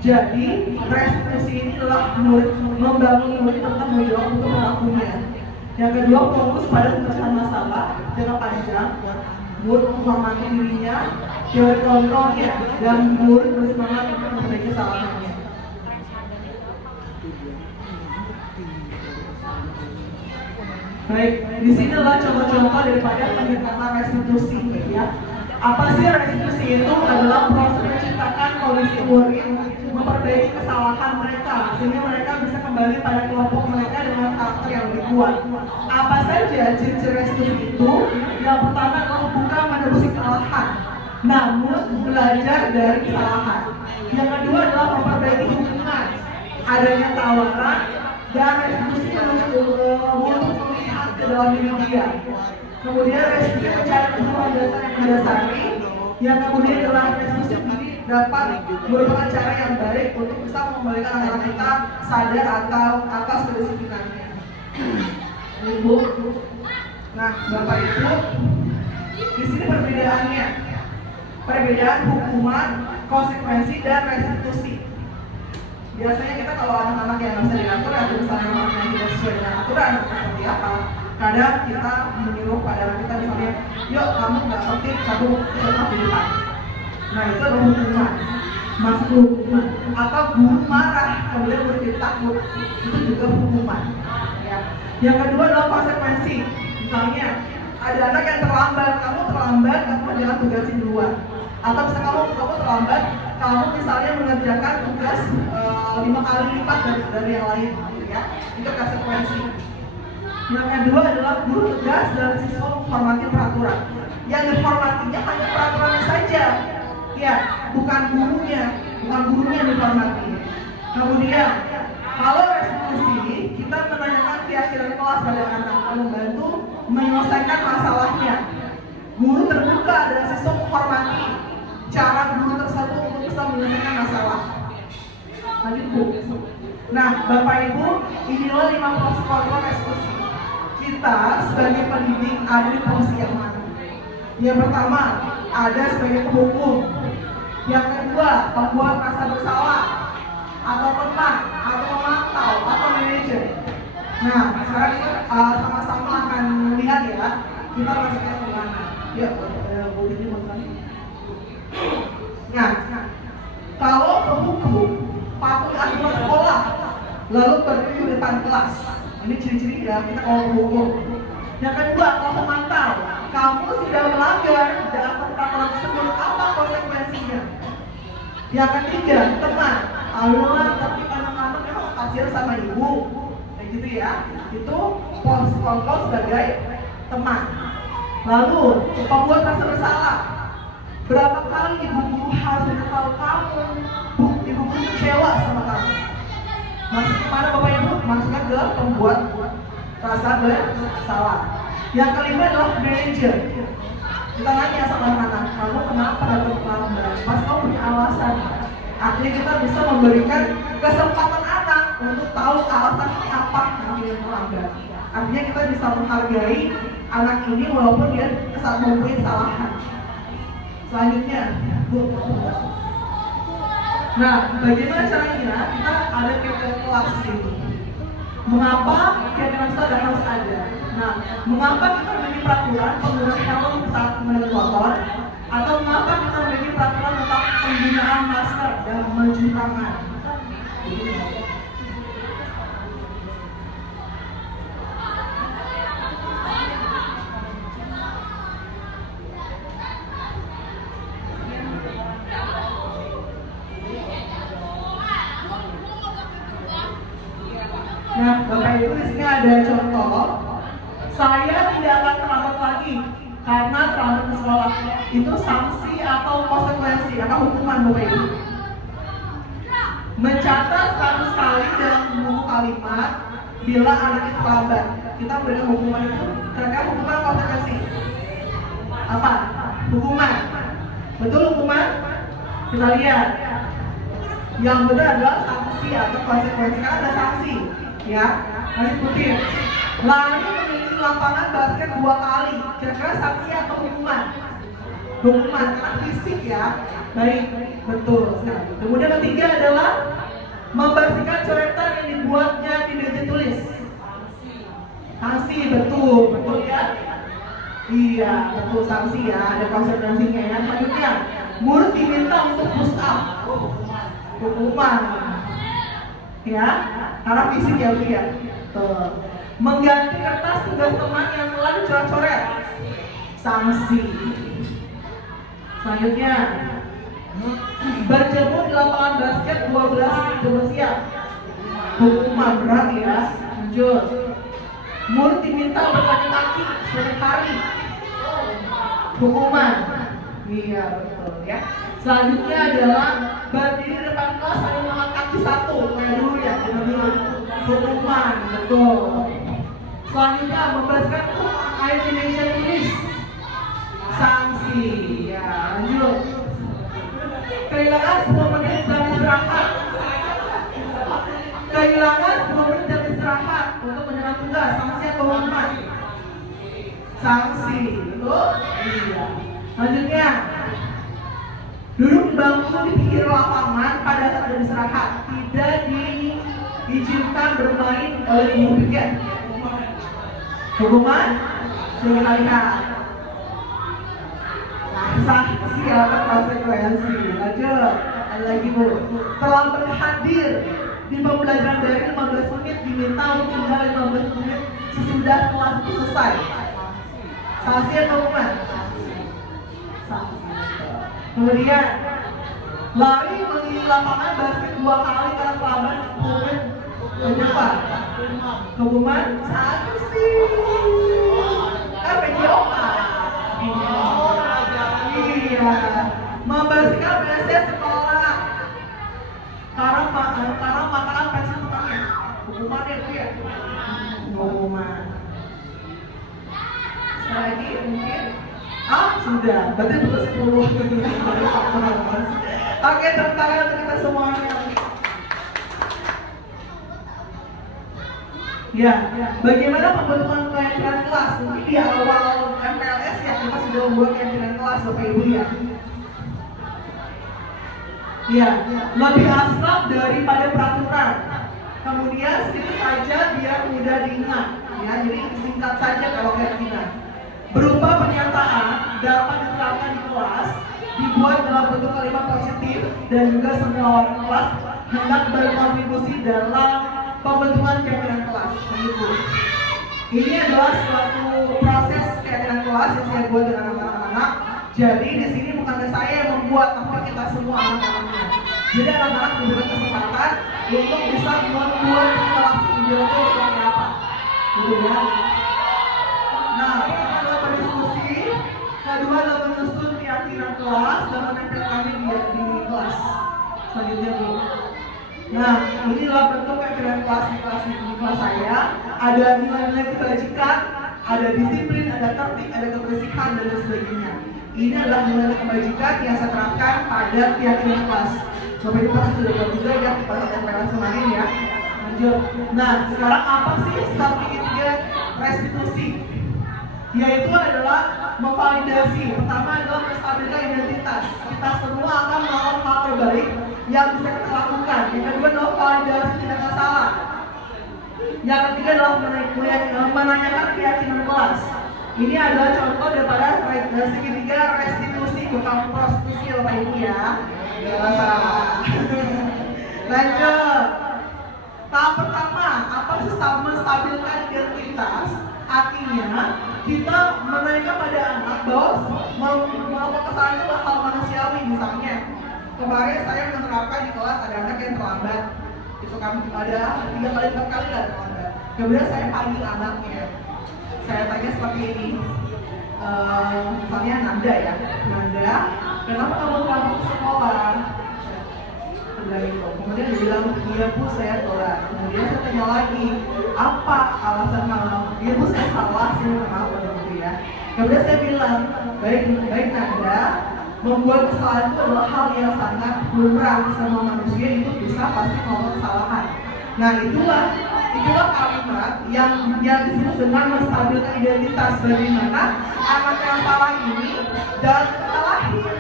Jadi restitusi ini adalah membangun murid tetap menjawab untuk pelakunya. Yang kedua, fokus pada pemecahan masalah jangka panjang, murid menghormati dirinya, teori kontrolnya, dan murid bersemangat untuk memperbaiki kesalahannya. Baik, di sini adalah contoh-contoh daripada pendekatan restitusi, ya. Apa sih restitusi itu? Adalah proses menciptakan kondisi murid memperbaiki kesalahan mereka, sehingga mereka bisa kembali pada kelompok mereka dengan karakter yang lebih kuat. Apa saja ciri-ciri restitusi itu? Yang pertama adalah bukan menerusi kesalahan, namun belajar dari kesalahan. Yang kedua adalah memperbaiki hubungan, adanya tawaran dan restitusi untuk melihat ke dalam diri dia. Kemudian restitusi mencari kebutuhan dasar yang mendasari. Yang kemudian adalah restitusi ini dapat merupakan cara yang baik untuk bisa mengembalikan anak-anak kita sadar atas kedisiplinannya. Ibu, nah Bapak Ibu, di sini perbedaannya, perbedaan hukuman, konsekuensi dan restitusi. Biasanya kita kalau anak-anak yang bisa diatur atau misalnya anak yang tidak sesuai dengan aturan seperti apa, kadang kita menyuruh pada anak kita misalnya, yuk kamu nggak tertib, kamu tetap di depan. Nah itu adalah hukuman, masuk hukuman. Atau guru marah, kemudian murid takut, itu juga hukuman. Ya. Yang kedua adalah konsekuensi. Misalnya ada anak yang terlambat, kamu jangan tugasin duluan. Atau misalnya kamu terlambat, kamu misalnya mengerjakan tugas 5 kali lipat dari yang lain, ya. Itu konsekuensi. Yang kedua adalah guru tegas dan siswa menghormati peraturan. Yang dihormatinya hanya peraturannya saja, ya, bukan gurunya yang dihormati. Kemudian, kalau restitusi, kita menanyakan keyakinan kelas pada anak, membantu menyelesaikan masalahnya. Guru terbuka dan siswa menghormati cara guru tersebut untuk bisa menyelesaikan masalah. Lanjut Bu. Nah, Bapak Ibu, inilah 5 proses kontrol restitusi. Kita sebagai pendidik ada di posisi yang mana? Yang pertama, ada sebagai penghukum. Yang kedua, membuat rasa bersalah, atau teman, atau memantau, atau manajer. Nah, sekarang kita sama-sama akan melihat ya, kita masuknya ke mana. Ya, boleh dimakan. Nah, kalau penghukum patuhi aturan sekolah, lalu berdiri di depan kelas. Ini ciri-ciri ya kita kalau penghukum. Yang kedua, kalau memantau, kamu sudah melanggar dalam peraturan tersebut, apa konsekuensinya? Yang ketiga, teman, ayolah tapi anak-anak memang kasihan sama ibu, kayak gitu ya. Itu proses kontrol sebagai teman. Lalu, pembuat rasa bersalah. Berapa kali ibu guru harus memberitahu kamu, ibu guru kecewa sama kamu. Maksudnya mana Bapak Ibu? Maksudnya ke pembuat rasa bersalah. Yang kelima adalah manajer. Kita nanya sama anak, kamu kenapa datang terlambat? Pas kamu punya alasan. Artinya kita bisa memberikan kesempatan anak untuk tahu alasan ini apa yang dia terlambat. Artinya kita bisa menghargai anak ini walaupun dia saat mempunyai kesalahan. Selanjutnya, Bu. Nah, bagaimana caranya? Kita ada kelas itu. Mengapa keadaan sadar harus ada? Nah, mengapa kita memiliki peraturan penggunaan helm saat mengendarai motor? Atau mengapa kita memiliki peraturan tentang penggunaan masker dan mencuci tangan? Nah, Bapak Ibu di sini ada contoh. Saya tidak akan terlambat lagi karena terlambat ke sekolah. Itu sanksi atau konsekuensi atau hukuman, Bapak Ibu. Mencatat 100 kali dalam buku kalimat bila anak itu terlambat. Kita berikan hukuman itu. Kira-kira hukuman atau konsekuensi? Apa? Hukuman. Betul hukuman? Kita lihat. Yang benar adalah sanksi atau konsekuensi. Karena ada sanksi. Ya, mari ikutin. Lari mengelilingi lapangan basket 2 kali. Kira-kira sanksi atau hukuman? Hukuman, karena fisik ya. Baik, betul. Nah, kemudian ketiga adalah membersihkan coretan yang dibuatnya di meja tulis. Sanksi, betul, betul ya. Iya, betul sanksi ya. Ada konsekuensinya ya. Selanjutnya, murid diminta untuk push up. Hukuman. Ya, karena fisik ya dia. Mengganti kertas tugas teman yang telah dicoret-coret. Sanksi. Selanjutnya, berjemur di lapangan basket 12 siap. Hukuman berat ya. Lanjut. Murid diminta berjalan kaki setiap hari. Hukuman. Iya betul ya. Selanjutnya adalah berdiri di depan kelas sambil mengangkat kaki satu kayak dulu ya, dulu. Hukuman, betul. Selanjutnya membersihkan air di meja tulis. Sanksi, ya lanjut. Kehilangan 10 menit jam istirahat. Kehilangan 10 menit jam istirahat untuk menyerang tugas. Sanksi atau hukuman? Sanksi, betul? Iya. Selanjutnya, duduk di bangku di pinggir lapangan pada saat ada istirahat. Tidak diizinkan bermain oleh ibu piket. Hukuman? Coba lihat. Sanksi atau konsekuensi. Lanjut. Ada lagi Bu. Terlambat hadir di pembelajaran dari 15 menit diminta untuk tinggal 15 menit sesudah kelas itu selesai. Sanksi atau hukuman? Kemudian lari mengelilingi lapangan basket 2 kali karena terlambat 10 menit. Kenapa? Hukuman? Sanksi. PJOK. Iya. Membersihkan WC sekolah karena makanan pensil tutangnya. Hukuman ya Bu ya? Hukuman. Sekali lagi mungkin. Sudah, berarti betul 10. Oke, tepuk tangan untuk kita semuanya. Ya, bagaimana pembentukan keyakinan kelas? Mungkin di awal MPLS ya kita sudah membuat keyakinan kelas, Bapak Ibu ya. Ya, lebih abstrak daripada peraturan. Kemudian sedikit saja biar mudah diingat. Ya, jadi singkat saja kalau keyakinan. Berupa pernyataan dapat diterapkan di kelas, dibuat dalam bentuk kalimat positif dan juga semua orang kelas hendak berkontribusi dalam pembentukan keyakinan kelas. Ini adalah suatu proses keyakinan kelas yang saya buat dengan anak-anak. Jadi di sini bukan saya yang membuat, tapi kita semua anak-anaknya. Jadi anak-anak diberikan kesempatan untuk bisa membuat kelas idealnya seperti apa, gitu ya. Nah, pertama adalah berdiskusi, kedua adalah menyusun keyakinan kelas dan menempelkannya di kelas. Selanjutnya Bu. Nah, inilah bentuk keyakinan kelas di kelas saya. Ada nilai-nilai kebajikan, ada disiplin, ada tertib, ada kebersihan, dan lain sebagainya. Ini adalah nilai kebajikan yang saya terapkan pada keyakinan kelas. Bapak Ibu pasti sudah tahu juga ya pada MPLS kemarin ya. Lanjut. Nah, sekarang apa sih strategi ketiga restitusi? Yaitu adalah memvalidasi. Pertama adalah menstabilkan identitas. Kita semua akan melakukan hal terbaik yang bisa kita lakukan. Yang kedua adalah validasi tindakan salah. Yang ketiga adalah menanyakan keyakinan kelas. Ini adalah contoh daripada segitiga restitusi, bukan prostitusi ya Bapak Ibu ya. Lanjut. Tahap pertama, apa sih menstabilkan identitas? Artinya kita menanyakan pada anak bahwa melakukan kesalahan itu hal manusiawi. Misalnya kemarin saya menerapkan di kelas ada anak yang terlambat. Itu kami ada 3 kali 4 kali lah terlambat. Kemudian saya panggil anaknya. Saya tanya seperti ini, misalnya Nanda ya, Nanda, kenapa kamu terlambat ke sekolah? Kemudian dia bilang, iya Bu saya telat. Kemudian saya tanya lagi, apa alasan kamu? Iya Bu saya salah sih, kenapa gitu ya. Kemudian saya bilang, baik Nanda, membuat kesalahan itu adalah hal yang sangat lumrah. Semua manusia itu bisa pasti melakukan kesalahan. Nah itulah kalimat yang disebut dengan menstabilkan identitas. Bagaimana anak yang salah ini dan kita lahir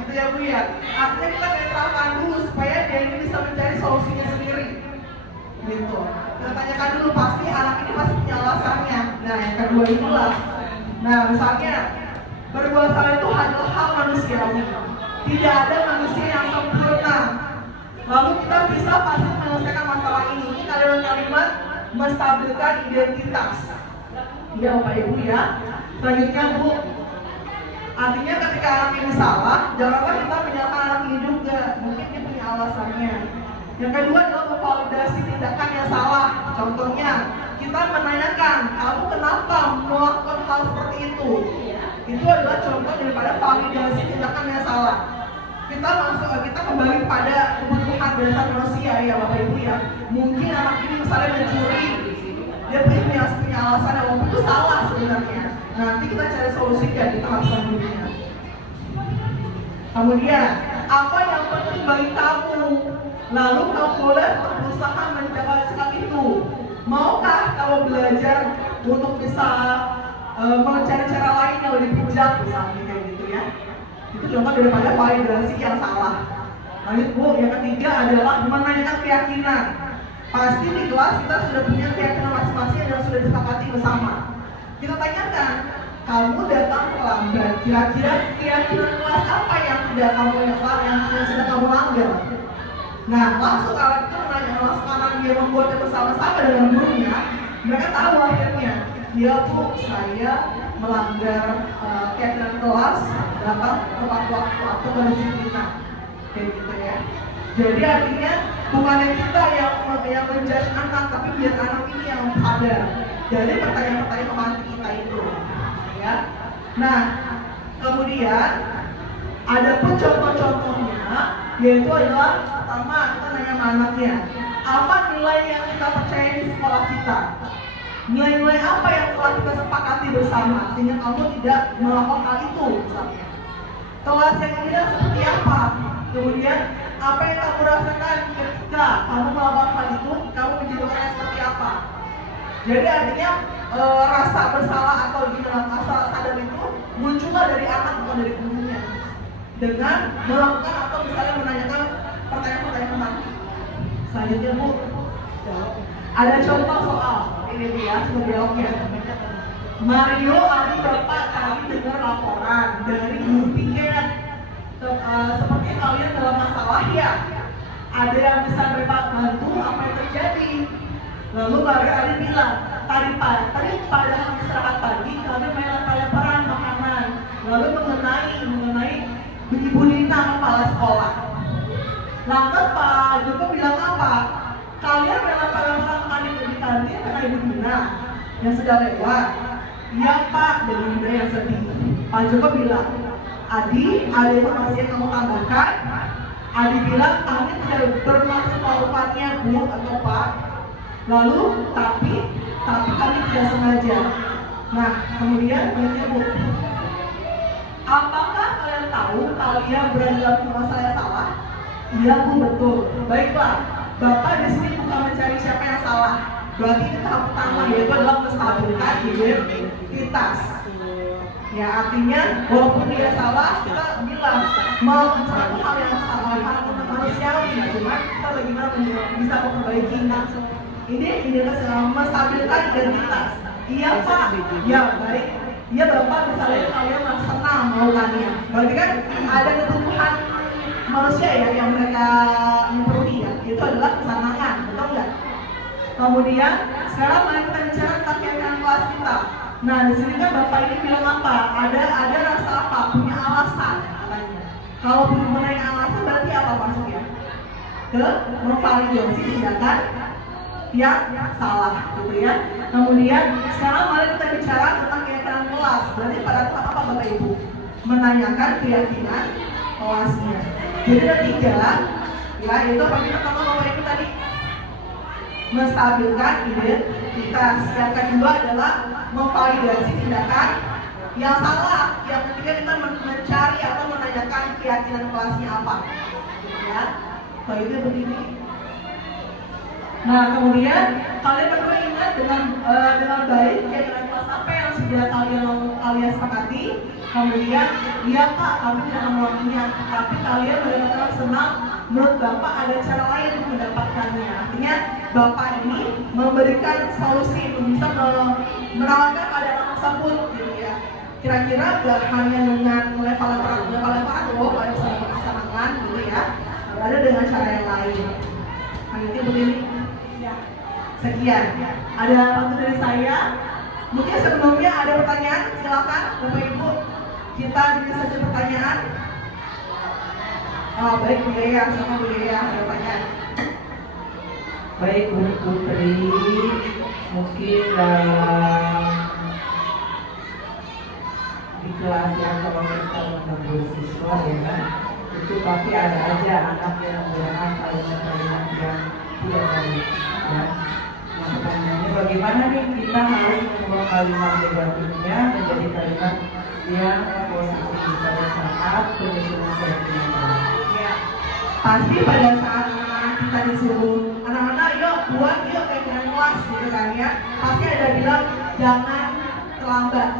gitu ya Bu ya. Artinya kita netralkan dulu supaya dia ini bisa mencari solusinya sendiri gitu. Kita tanyakan dulu, pasti anak ini pasti punya alasannya. Nah yang kedua itulah, nah misalnya berbuat salah itu adalah hal manusiawi. Tidak ada manusia yang sempurna. Lalu kita bisa pasti menyelesaikan masalah ini. Ini kalimat menstabilkan identitas. Ya Bapak Ibu ya. Selanjutnya Bu, artinya ketika anak ini salah, janganlah kita menyalahkan anak ini juga. Mungkin dia punya alasannya. Yang kedua adalah memvalidasi tindakan yang salah. Contohnya, kita menanyakan, kamu kenapa melakukan hal seperti itu? Itu adalah contoh daripada validasi tindakan yang salah. Kita kembali pada kebutuhan dasar manusia ya Bapak Ibu ya. Mungkin anak ini misalnya mencuri, dia punya alasan yang itu salah sebenarnya. Nanti kita cari solusinya di tahap selanjutnya. Kemudian, apa yang penting bagi kamu? Lalu kamu boleh berusaha mencapai sikap itu. Maukah kamu belajar untuk bisa mencari cara lain yang lebih bijak misalnya kayak gitu ya. Itu contoh daripada validasi yang salah. Lanjut Bu, yang ketiga adalah menanyakan keyakinan. Pasti di kelas kita sudah punya keyakinan masing-masing yang sudah disepakati bersama. Kita tanyakan, kamu datang terlambat, kira-kira keyakinan kelas apa yang sudah kamu langgar? Nah, langsung kalau itu menanya, langsung karena dia membuatnya bersama-sama dengan gurunya, mereka tahu akhirnya, ya Bu, saya melanggar keyakinan kelas, datang tepat waktu atau berdisiplinan, kayak gitu ya. Jadi artinya bukannya kita yang menjudge anak, tapi biar anak ini yang sadar dari pertanyaan-pertanyaan pemantik kita itu, ya. Nah, kemudian ada pun contoh-contohnya, yaitu adalah pertama kita nanya sama anaknya, apa nilai yang kita percaya di sekolah kita? Nilai-nilai apa yang telah kita sepakati bersama sehingga kamu tidak melakukan hal itu misalnya. Kelas yang ini seperti apa? Kemudian apa yang kamu rasakan ketika kamu melakukan hal itu, kamu menjadi orang yang seperti apa? Jadi artinya rasa bersalah atau gimana rasa sadar itu muncullah dari anak bukan dari gurunya dengan melakukan atau misalnya menanyakan pertanyaan-pertanyaan mati. Selanjutnya Bu, ada contoh soal ini Bu ya, coba jawabnya. Mario tadi Bapak tadi dengar laporan dari guru piket seperti kalian dalam masalah ya. Ada yang bisa Bapak bantu apa yang terjadi? Lalu Mario tadi bilang, tadi pada hari istirahat pagi kami melempar-lemparan makanan. Lalu mengenai Ibu Nina kepala sekolah. Lantas Pak Joko bilang apa? Kalian melempar-lemparan makanan di kantin karena Ibu Nina yang sedang lewat. Iya Pak, dengan Nina yang sedih. Pak Joko bilang, Adi, ada informasi yang kamu tambahkan? Adi bilang, kami tidak bermaksud melakukannya Bu atau Pak. Lalu, tapi kami tidak sengaja. Nah, kemudian berikutnya Bu, apakah kalian tahu kalian berada dalam kelas saya salah? Iya Bu, betul. Baiklah, Bapak di sini bukan mencari siapa yang salah. Berarti tahap pertama yaitu adalah menstabilkan identitas. Ya, artinya walaupun dia salah, kita bilang mau satu hal yang salah, hal yang manusiawi, cuman kita bagaimana bisa memperbaikinya. Ini menstabilkan identitas. Iya Pak, ya baik. Iya Bapak, misalnya kalian merasa senang melakukannya. Berarti kan ada kebutuhan manusia ya yang mereka memenuhi ya. Itu adalah kesenangan, betul nggak? Kemudian sekarang mari kita bicara tentang keyakinan kelas kita. Nah di sini kan Bapak ini bilang apa? Ada rasa apa? Punya alasan katanya. Kalau punya alasan berarti apa maksudnya? Memvalidasi tindakan yang salah, gitu ya. Kemudian sekarang mari kita bicara tentang keyakinan kelas. Berarti pada tahap apa Bapak Ibu? Menanyakan keyakinan kelasnya. Jadi ada 3, ya itu apa pertama Bapak Ibu tadi? Menstabilkan identitas. Yang kedua adalah memvalidasi tindakan yang salah. Yang ketiga kita mencari atau menanyakan keyakinan kelasnya apa, ya. Kalau itu begini. Nah kemudian kalian berdua ingat dengan baik keyakinan kelas apa yang sudah kalian sepakati. Kemudian iya Pak, kami tidak mengulanginya, tapi kalian benar-benar senang. Menurut Bapak ada cara lain untuk mendapatkannya. Artinya Bapak ini memberikan solusi untuk bisa menawarkan pada anak tersebut, gitu ya. Kira-kira gak hanya dengan level-level loh, pada kesenangan, gitu ya. Ada dengan cara yang lain. Itu begini. Sekian. Ada waktu dari saya. Mungkin sebelumnya ada pertanyaan, silakan Bapak Ibu. Kita di sesi pertanyaan. Oh baik Bu Dea, sama Bu Dea ada pertanyaan. Baik Bu Putri, mungkin dalam di kelas yang kalau kita menunggu siswa ya kan, itu pasti ada aja anak yang menggunakan kalimat-kalimat yang tidak baik ya. Nah pertanyaannya bagaimana nih kita harus mengubah kalimat negatifnya menjadi kalimat yang positif pada saat penyusunan keyakinan. Ya, pasti pada saat anak-anak kita disuruh anak-anak yuk buat yuk keyakinan kelas gitu kan ya, pasti ada bilang jangan terlambat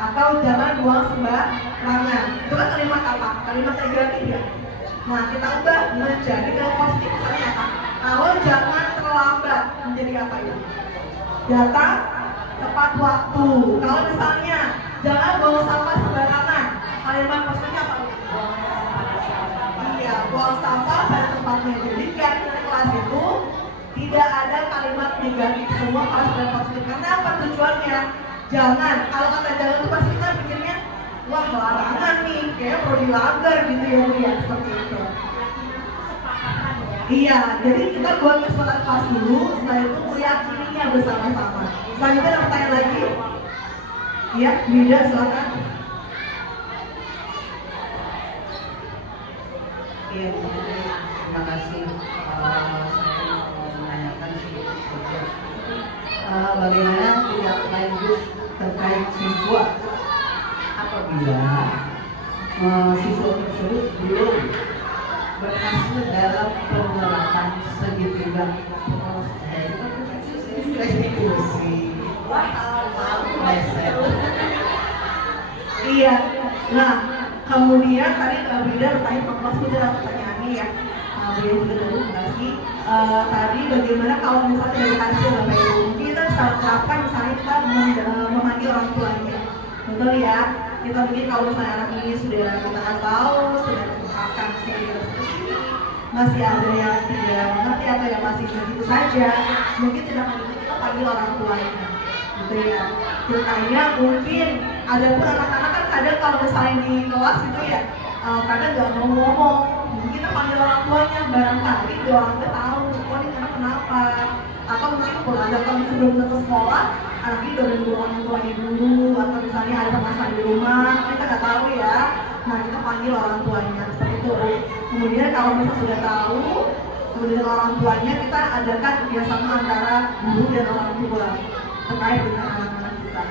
atau jangan buang sembarangan. Itu kan kalimat apa? Kalimat negatif ya. Nah kita ubah menjadi kalimat positif. Misalnya apa? Kalau jangan terlambat menjadi apa ya? Datang tepat waktu. Kalau misalnya jangan buang sampah sembarangan, kalimat positifnya apa? Iya, buang sampah pada tempatnya. Jadi keyakinan kelas itu tidak ada kalimat negatif, semua harus ada positif. Karena apa tujuannya? Jangan. Kalau kata jangan itu pasti kita pikirnya wah larangan nih, kayak perlu dilanggar gitu ya Bu ya, seperti itu. Iya, jadi kita buat kesempatan kelas dulu, setelah itu meyakininya bersama-sama. Selanjutnya ada pertanyaan lagi? Iya, Mida silakan. Iya, terima kasih. Saya mau menanyakan sedikit saja. Bagaimana tindak lanjut terkait siswa apabila siswa tersebut belum berhasil dalam penerapan segitiga restitusi. Iya, nah kemudian tadi Mbak Bida bertanya ke kelas kita pertanyaannya ya. Beliau juga terima kasih. Tadi bagaimana kalau misalnya dari hasil Bapak Ibu, mungkin kita bisa terapkan misalnya kita memanggil orang tuanya, betul ya? Kita mungkin kalau misalnya anak ini sudah kita tahu, sudah terapkan sini, masih ada yang tidak mengerti atau yang masih begitu saja, mungkin tidak lanjut kita panggil orang tuanya, gitu ya. Ceritanya mungkin ada pun anak-anak kan kadang kalau misalnya di kelas gitu ya, kadang nggak mau ngomong. Mungkin kita panggil orang tuanya, barangkali dia orang tua tahu, oh ini anak kenapa. Atau mungkin kalau sebelum ke sekolah, anak ini udah nunggu orang tuanya dulu, atau misalnya ada permasalahan di rumah, kita nggak tahu ya. Nah kita panggil orang tuanya, seperti itu. Kemudian kalau misalnya sudah tahu, kemudian orang tuanya kita adakan kerjasama antara guru dan orang tua terkait dengan anak-anak kita.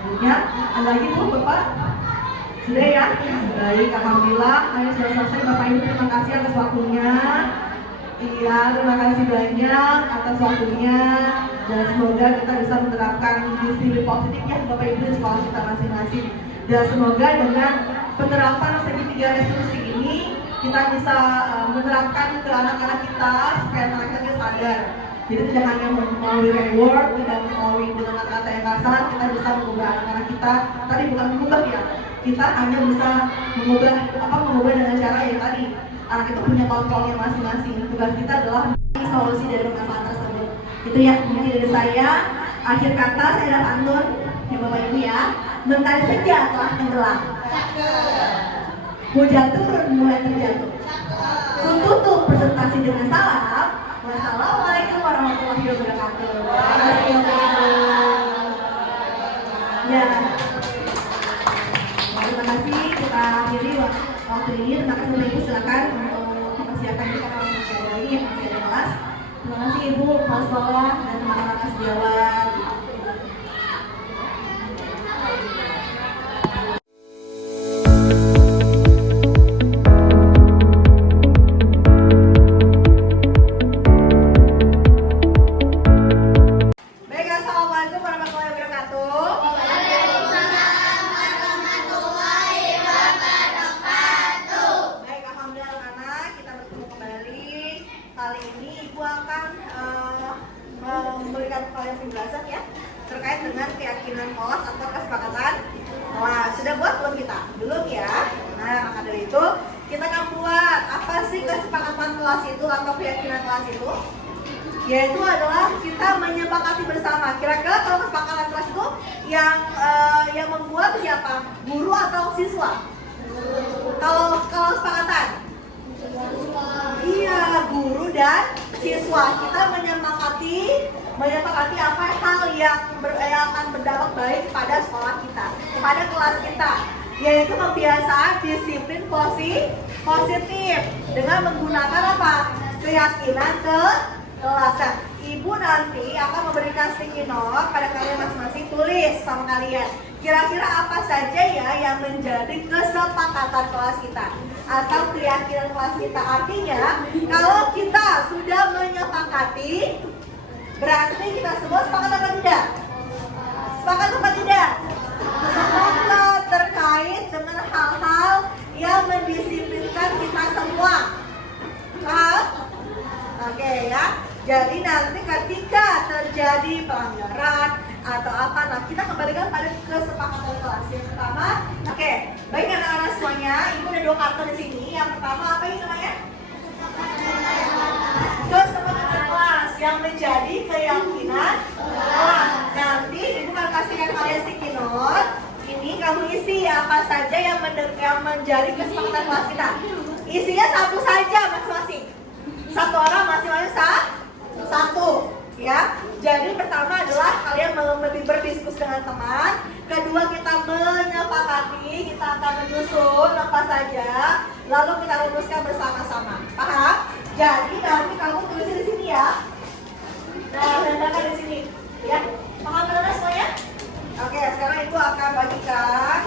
Selanjutnya, ada lagi Bu, Bapak? Sudah ya? Baik, Alhamdulillah. Ayo sudah selesai. Bapak Ibu, terima kasih atas waktunya. Iya, terima kasih banyak atas waktunya. Dan semoga kita bisa menerapkan disiplin positif ya Bapak Ibu di sekolah kita masing-masing. Dan semoga dengan penerapan segitiga resolusi ini kita bisa menerapkan ke anak-anak kita supaya anak-anaknya sadar. Jadi tidak hanya melalui reward, tidak melalui dengan kata yang kasar, kita bisa mengubah anak-anak kita. Tadi bukan mengubah ya, kita hanya bisa mengubah dengan cara yang tadi. Anak itu punya kontrolnya masing-masing. Tugas kita adalah mencari solusi dari permasalahan tersebut. Itu ya mungkin dari saya. Akhir kata saya ada pantun ya Bapak Ibu ya. Mentari senja telah tenggelam. Hujan turun mulai terjatuh. Tutup presentasi dengan salam. Wassalamualaikum warahmatullahi wabarakatuh. Ya, terima kasih. Kita akhiri waktu ini. Terima kasih Bapak Ibu, silakan untuk mempersiapkan diri karena masih ada lagi yang masih ada kelas. Terima kasih Ibu, kepala sekolah dan teman-teman sejawat. Memberikan kalian penjelasan ya terkait dengan keyakinan kelas atau kesepakatan kelas. Sudah buat belum kita? Belum ya? Nah, maka dari itu kita akan buat apa sih kesepakatan kelas itu atau keyakinan kelas itu? Yaitu adalah kita menyepakati bersama. Kira-kira kalau kesepakatan kelas itu yang membuat siapa? Guru atau siswa? Kalau kesepakatan? Iya, guru dan siswa. Kita menyepakati apa hal yang akan berdampak baik kepada sekolah kita, kepada kelas kita, yaitu kebiasaan disiplin positif dengan menggunakan apa? Keyakinan ke kelas. Ibu nanti akan memberikan sticky note pada kalian masing-masing, tulis sama kalian. Kira-kira apa saja ya yang menjadi kesepakatan kelas kita atau keyakinan kelas kita. Artinya, kalau kita sudah menyepakati, berarti kita semua sepakat apa tidak? Sepakat apa tidak? Sepakat terkait dengan hal-hal yang mendisiplinkan kita semua. Paham? Oke ya. Jadi nanti ketika terjadi pelanggaran atau apa, nah kita kembalikan pada kesepakatan kelas. Yang pertama, oke, baik anak-anak semuanya, ibu ada 2 kartu di sini. Yang pertama apa ini namanya? Kesepakatan kelas yang menjadi keyakinan kelas. Nanti ibu akan kasihkan kalian sticky note. Ini kamu isi apa saja yang menjadi kesepakatan kelas kita. Isinya satu saja masing-masing. Satu orang masing-masing satu. Ya, jadi pertama adalah kalian berdiskusi dengan teman. Kedua, kita menyepakati, kita akan menyusun apa saja, lalu kita rumuskan bersama-sama. Paham? Jadi nanti kamu tulis di sini ya. Nah, tandakan di sini, ya. Paham teman-teman semuanya? Oke, sekarang ibu akan bagikan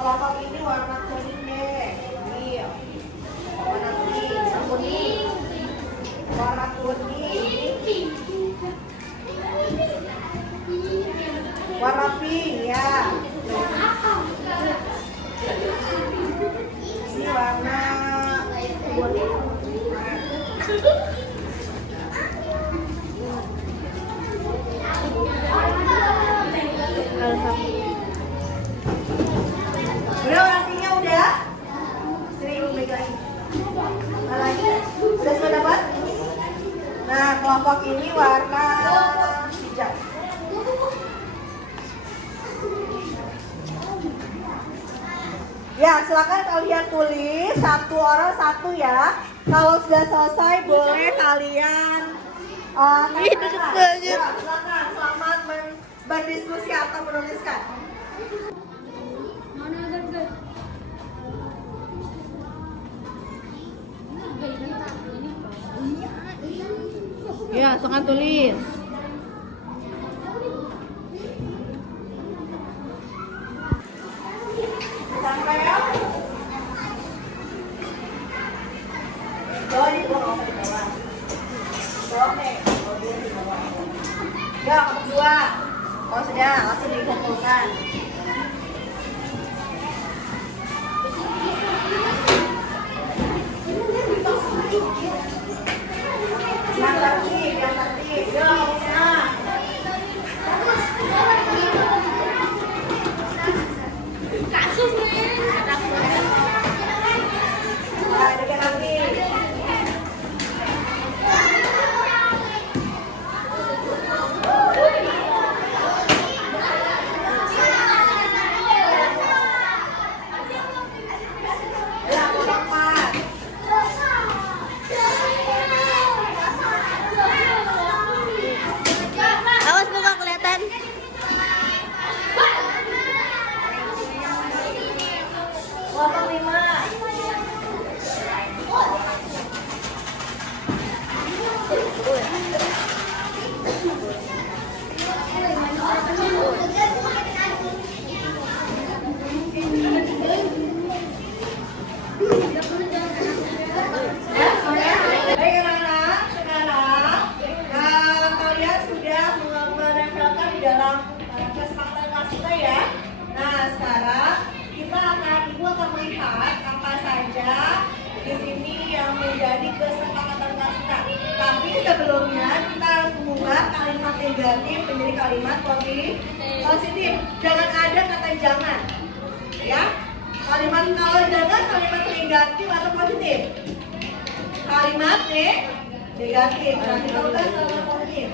kelompok ini warna kuning deh. Ini, warna kuning, warna kuning. Warna pink ya. Ini warna kuning. Udah warnanya udah? Sini ibu pegang. Nah lagi, udah semua dapat? Nah kelompok ini warna hijau. Ya, silakan kalian tulis satu orang satu ya. Kalau sudah selesai boleh kalian ya, silakan selamat berdiskusi atau menuliskan. Ya, silakan tulis. silakan. Yang tertib, yang tertib. Yo, nah. Nah, dekat lagi. Ya, orang pas. Awas muka kelihatan. Kelompok 5. Baik anak-anak, sekarang kalian sudah menempelkan di dalam kesepakatan kelas kita ya. Nah sekarang ibu akan melihat apa saja di sini yang menjadi kesepakatan kelas kita. Tapi sebelumnya kita harus mengubah kalimat negatif menjadi kalimat positif. Jangan ada kata jangan, ya. Kalimat kalau jangan kalimat negatif atau positif. Kalimat negatif. Nah, kita ubah kalimat positif.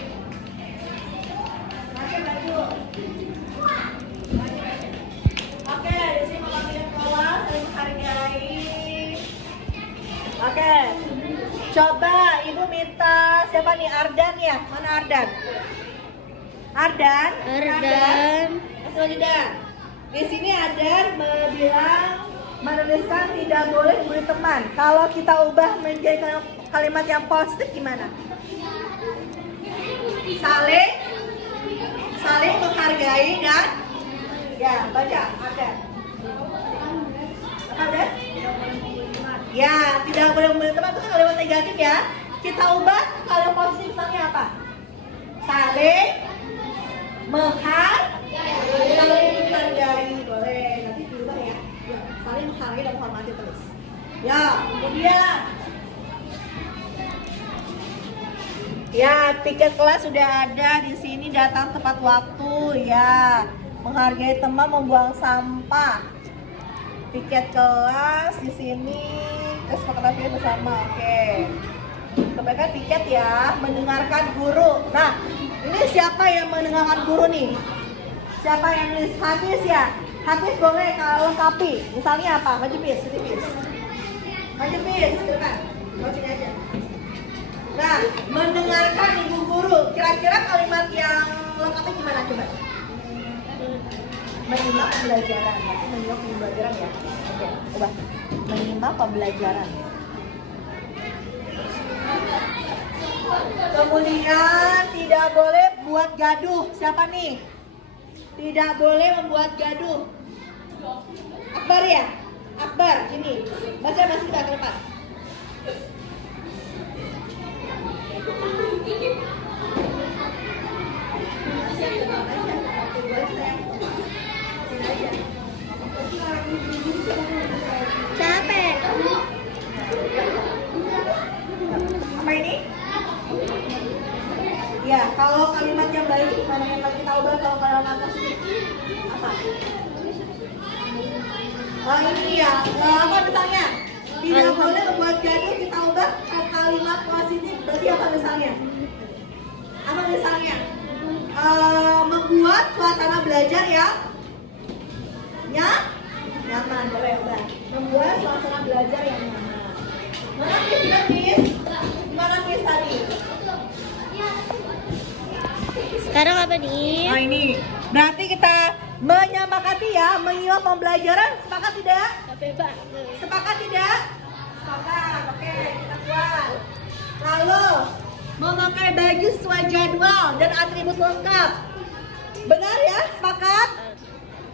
Pakai baju. Oke, di sini mau pilih kelas, saling menghargai. Oke, coba ibu minta siapa nih? Ardan ya? Mana Ardan? Ardan? Masih tidak? Di sini Ardan menuliskan tidak boleh memberi teman. Kalau kita ubah menjadi kalimat yang positif gimana? Saling menghargai dan ya baca ada. Apa ada? Ya tidak boleh memberi teman itu kan kalimat negatif ya. Kita ubah kalimat positif misalnya apa? Saling menghargai boleh nanti diubah ya. Saling menghargai dan menghormati terus. Ya kemudian ya tiket kelas sudah ada di sini, datang tepat waktu ya. Menghargai teman, membuang sampah. Tiket kelas di sini, kesepakatan bersama. Oke. Kebaikan tiket ya, mendengarkan guru. Nah, ini siapa yang mendengarkan guru nih? Siapa yang nulis? Hafiz ya. Hafiz boleh kalau lengkapi. Misalnya apa? Majipis, tipis. Majipis, silakan. Mau sini aja. Nah, mendengarkan ibu guru. Kira-kira kalimat yang lengkapnya gimana coba? Menyimak pembelajaran. Berarti menyimak pembelajaran ya. Oke, coba. Menyimak pembelajaran. Kemudian tidak boleh buat gaduh. Siapa nih? Tidak boleh membuat gaduh. Akbar ya? Akbar, ini. Baca masih ke depan. Capek. Apa ini? Ya, kalau kalimat yang baik gimana yang lagi kita ubah kalau kalimat positif? Apa? Oh ini ya, apa misalnya? Tidak boleh membuat gaduh, kita ubah ke kalimat positif. Berarti apa misalnya? Apa misalnya? Membuat suasana belajar yang nyaman, boleh ubah. Membuat suasana belajar yang nyaman. Mana Miss? Gimana Miss tadi? Sekarang apa nih? Nah ini, berarti kita menyepakati ya, menyimak pembelajaran. Sepakat tidak? Sepakat tidak? Sepakat, oke, kita buat. Lalu, memakai baju sesuai jadwal dan atribut lengkap. Benar ya? Sepakat?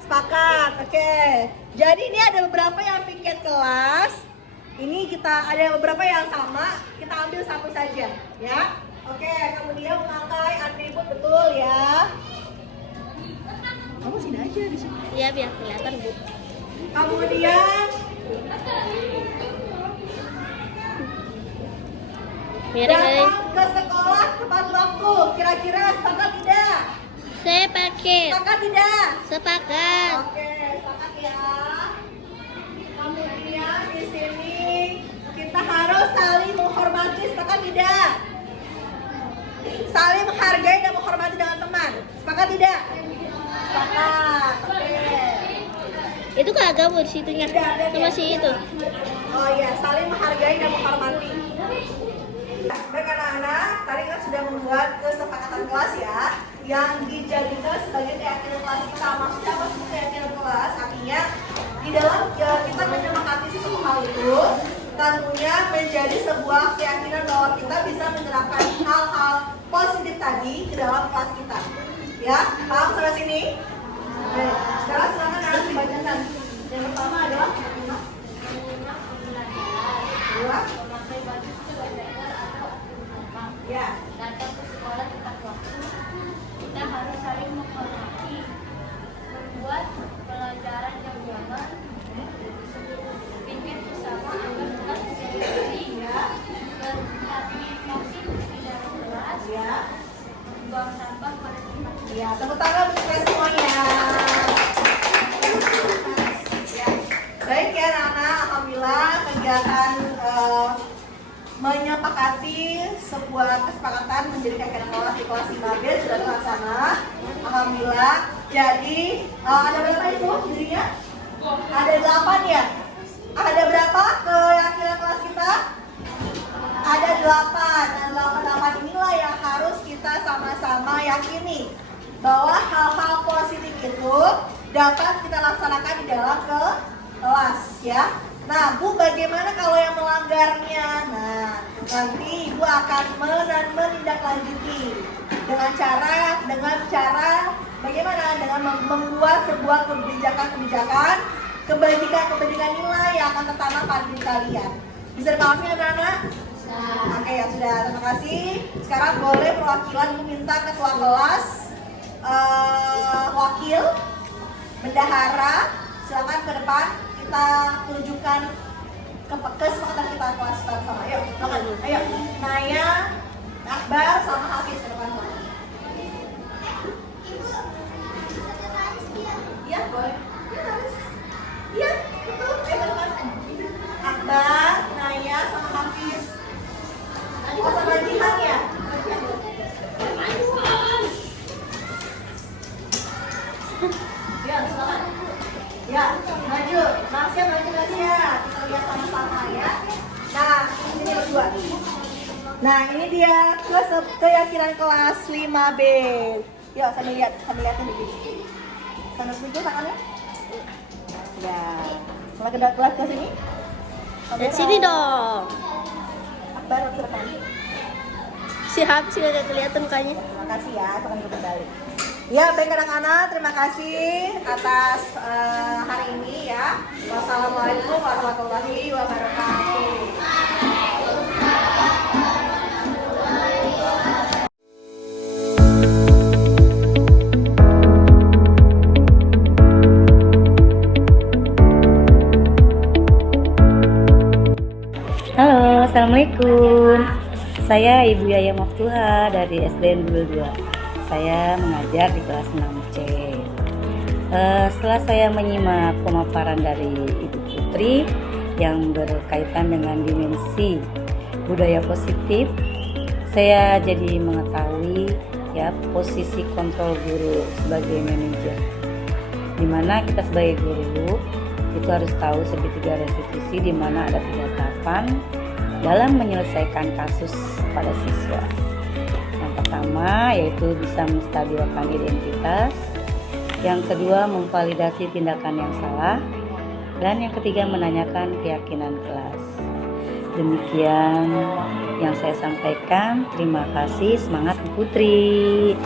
Sepakat, oke. Jadi ini ada beberapa yang piket kelas. Ini kita ada beberapa yang sama, kita ambil satu saja, ya. Oke, kemudian memakai atribut betul ya. Kamu sini aja di sini. Iya, biar kelihatan, Bu. Kemudian Miring-miring. datang ke sekolah tepat waktu. Kira-kira sepakat tidak? Sepaket. Sepakat tidak? Sepakat. Oke, sepakat ya. Kemudian di sini kita harus saling menghormati, sepakat tidak? Saling menghargai dan menghormati dengan teman, sepakat tidak? Sepakat. Oke. Itu kagak, Bu, di situnya. Sama si itu. Oh iya, saling menghargai dan menghormati. Baik anak-anak, tadi kan sudah membuat kesepakatan kelas ya, yang dijadikan sebagai keyakinan kelas kita. Maksudnya apa sih keyakinan kelas? Artinya di dalam kita menyepakati sesuatu hal itu, tentunya menjadi sebuah keyakinan bahwa kita bisa menerapkan hal-hal positif tadi ke dalam kelas kita. Ya, paham sampai sini? Baik, sekarang silakan anak dibacakan. Yang pertama adalah dua. Ya. Datang ke sekolah tepat waktu, kita harus saling menghormati, membuat pelajaran yang nyaman, pikir bersama agar kelas menjadi baik, berhati kasih di dalam kelas, buang sampah pada tempatnya. Ya, tepuk tangan untuk kita semuanya. Ya. Baik ya anak-anak, alhamdulillah kegiatan menyepakati sebuah kesepakatan menjadi keyakinan kelas di kelas 5B sudah terlaksana. Alhamdulillah. Jadi ada berapa itu jadinya? Ada 8 ya? Ada berapa keyakinan kelas kita? Ada 8. Dan 8 inilah yang harus kita sama-sama yakini bahwa hal-hal positif itu dapat kita laksanakan di dalam kelas ya. Nah, Bu, bagaimana kalau yang melanggarnya? Nah, nanti Ibu akan menindaklanjuti dengan cara bagaimana? Dengan membuat sebuah kebijakan kebajikan nilai yang akan tertanam pada diri kalian. Bisa dipahami anak-anak? Oke, ya sudah. Terima kasih. Sekarang boleh perwakilan meminta ketua kelas, wakil, bendahara, silakan ke depan. Kita tunjukkan kesepakatan kita kelas sama. Ayo, silakan. Ayo, Naya, Akbar, sama Hafiz ke depan. Iya, boleh. Iya, harus. Iya, betul. Ayo ke depan. Akbar, Naya, sama Hafiz. Oh, sama Jihan ya? Ya, silakan. Ya, maju. Nasya. Kita lihat sama-sama ya. Nah, ini berdua. Nah, ini dia keyakinan kelas 5B. Yuk, sambil lihatin dulu. Sambil setuju tangannya? Ya. Mulai ke kelas ke sini. Dan sini dong. Akbar ke depan. Si Habis nggak kelihatan mukanya. Terima kasih ya, akan kembali. Ya, baik anak-anak, terima kasih atas hari ini ya. Wassalamualaikum warahmatullahi wabarakatuh. Halo, Assalamualaikum. Saya Ibu Yaya Maftuha dari SDN 22. Saya mengajar di kelas 6C. Setelah saya menyimak pemaparan dari Ibu Putri yang berkaitan dengan dimensi budaya positif, saya jadi mengetahui ya posisi kontrol guru sebagai manajer. Dimana kita sebagai guru itu harus tahu segitiga restitusi di mana ada 3 tahapan dalam menyelesaikan kasus pada siswa. Yang pertama yaitu bisa menstabilkan identitas, yang kedua memvalidasi tindakan yang salah, dan yang ketiga menanyakan keyakinan kelas. Demikian yang saya sampaikan. Terima kasih, semangat Bu Putri.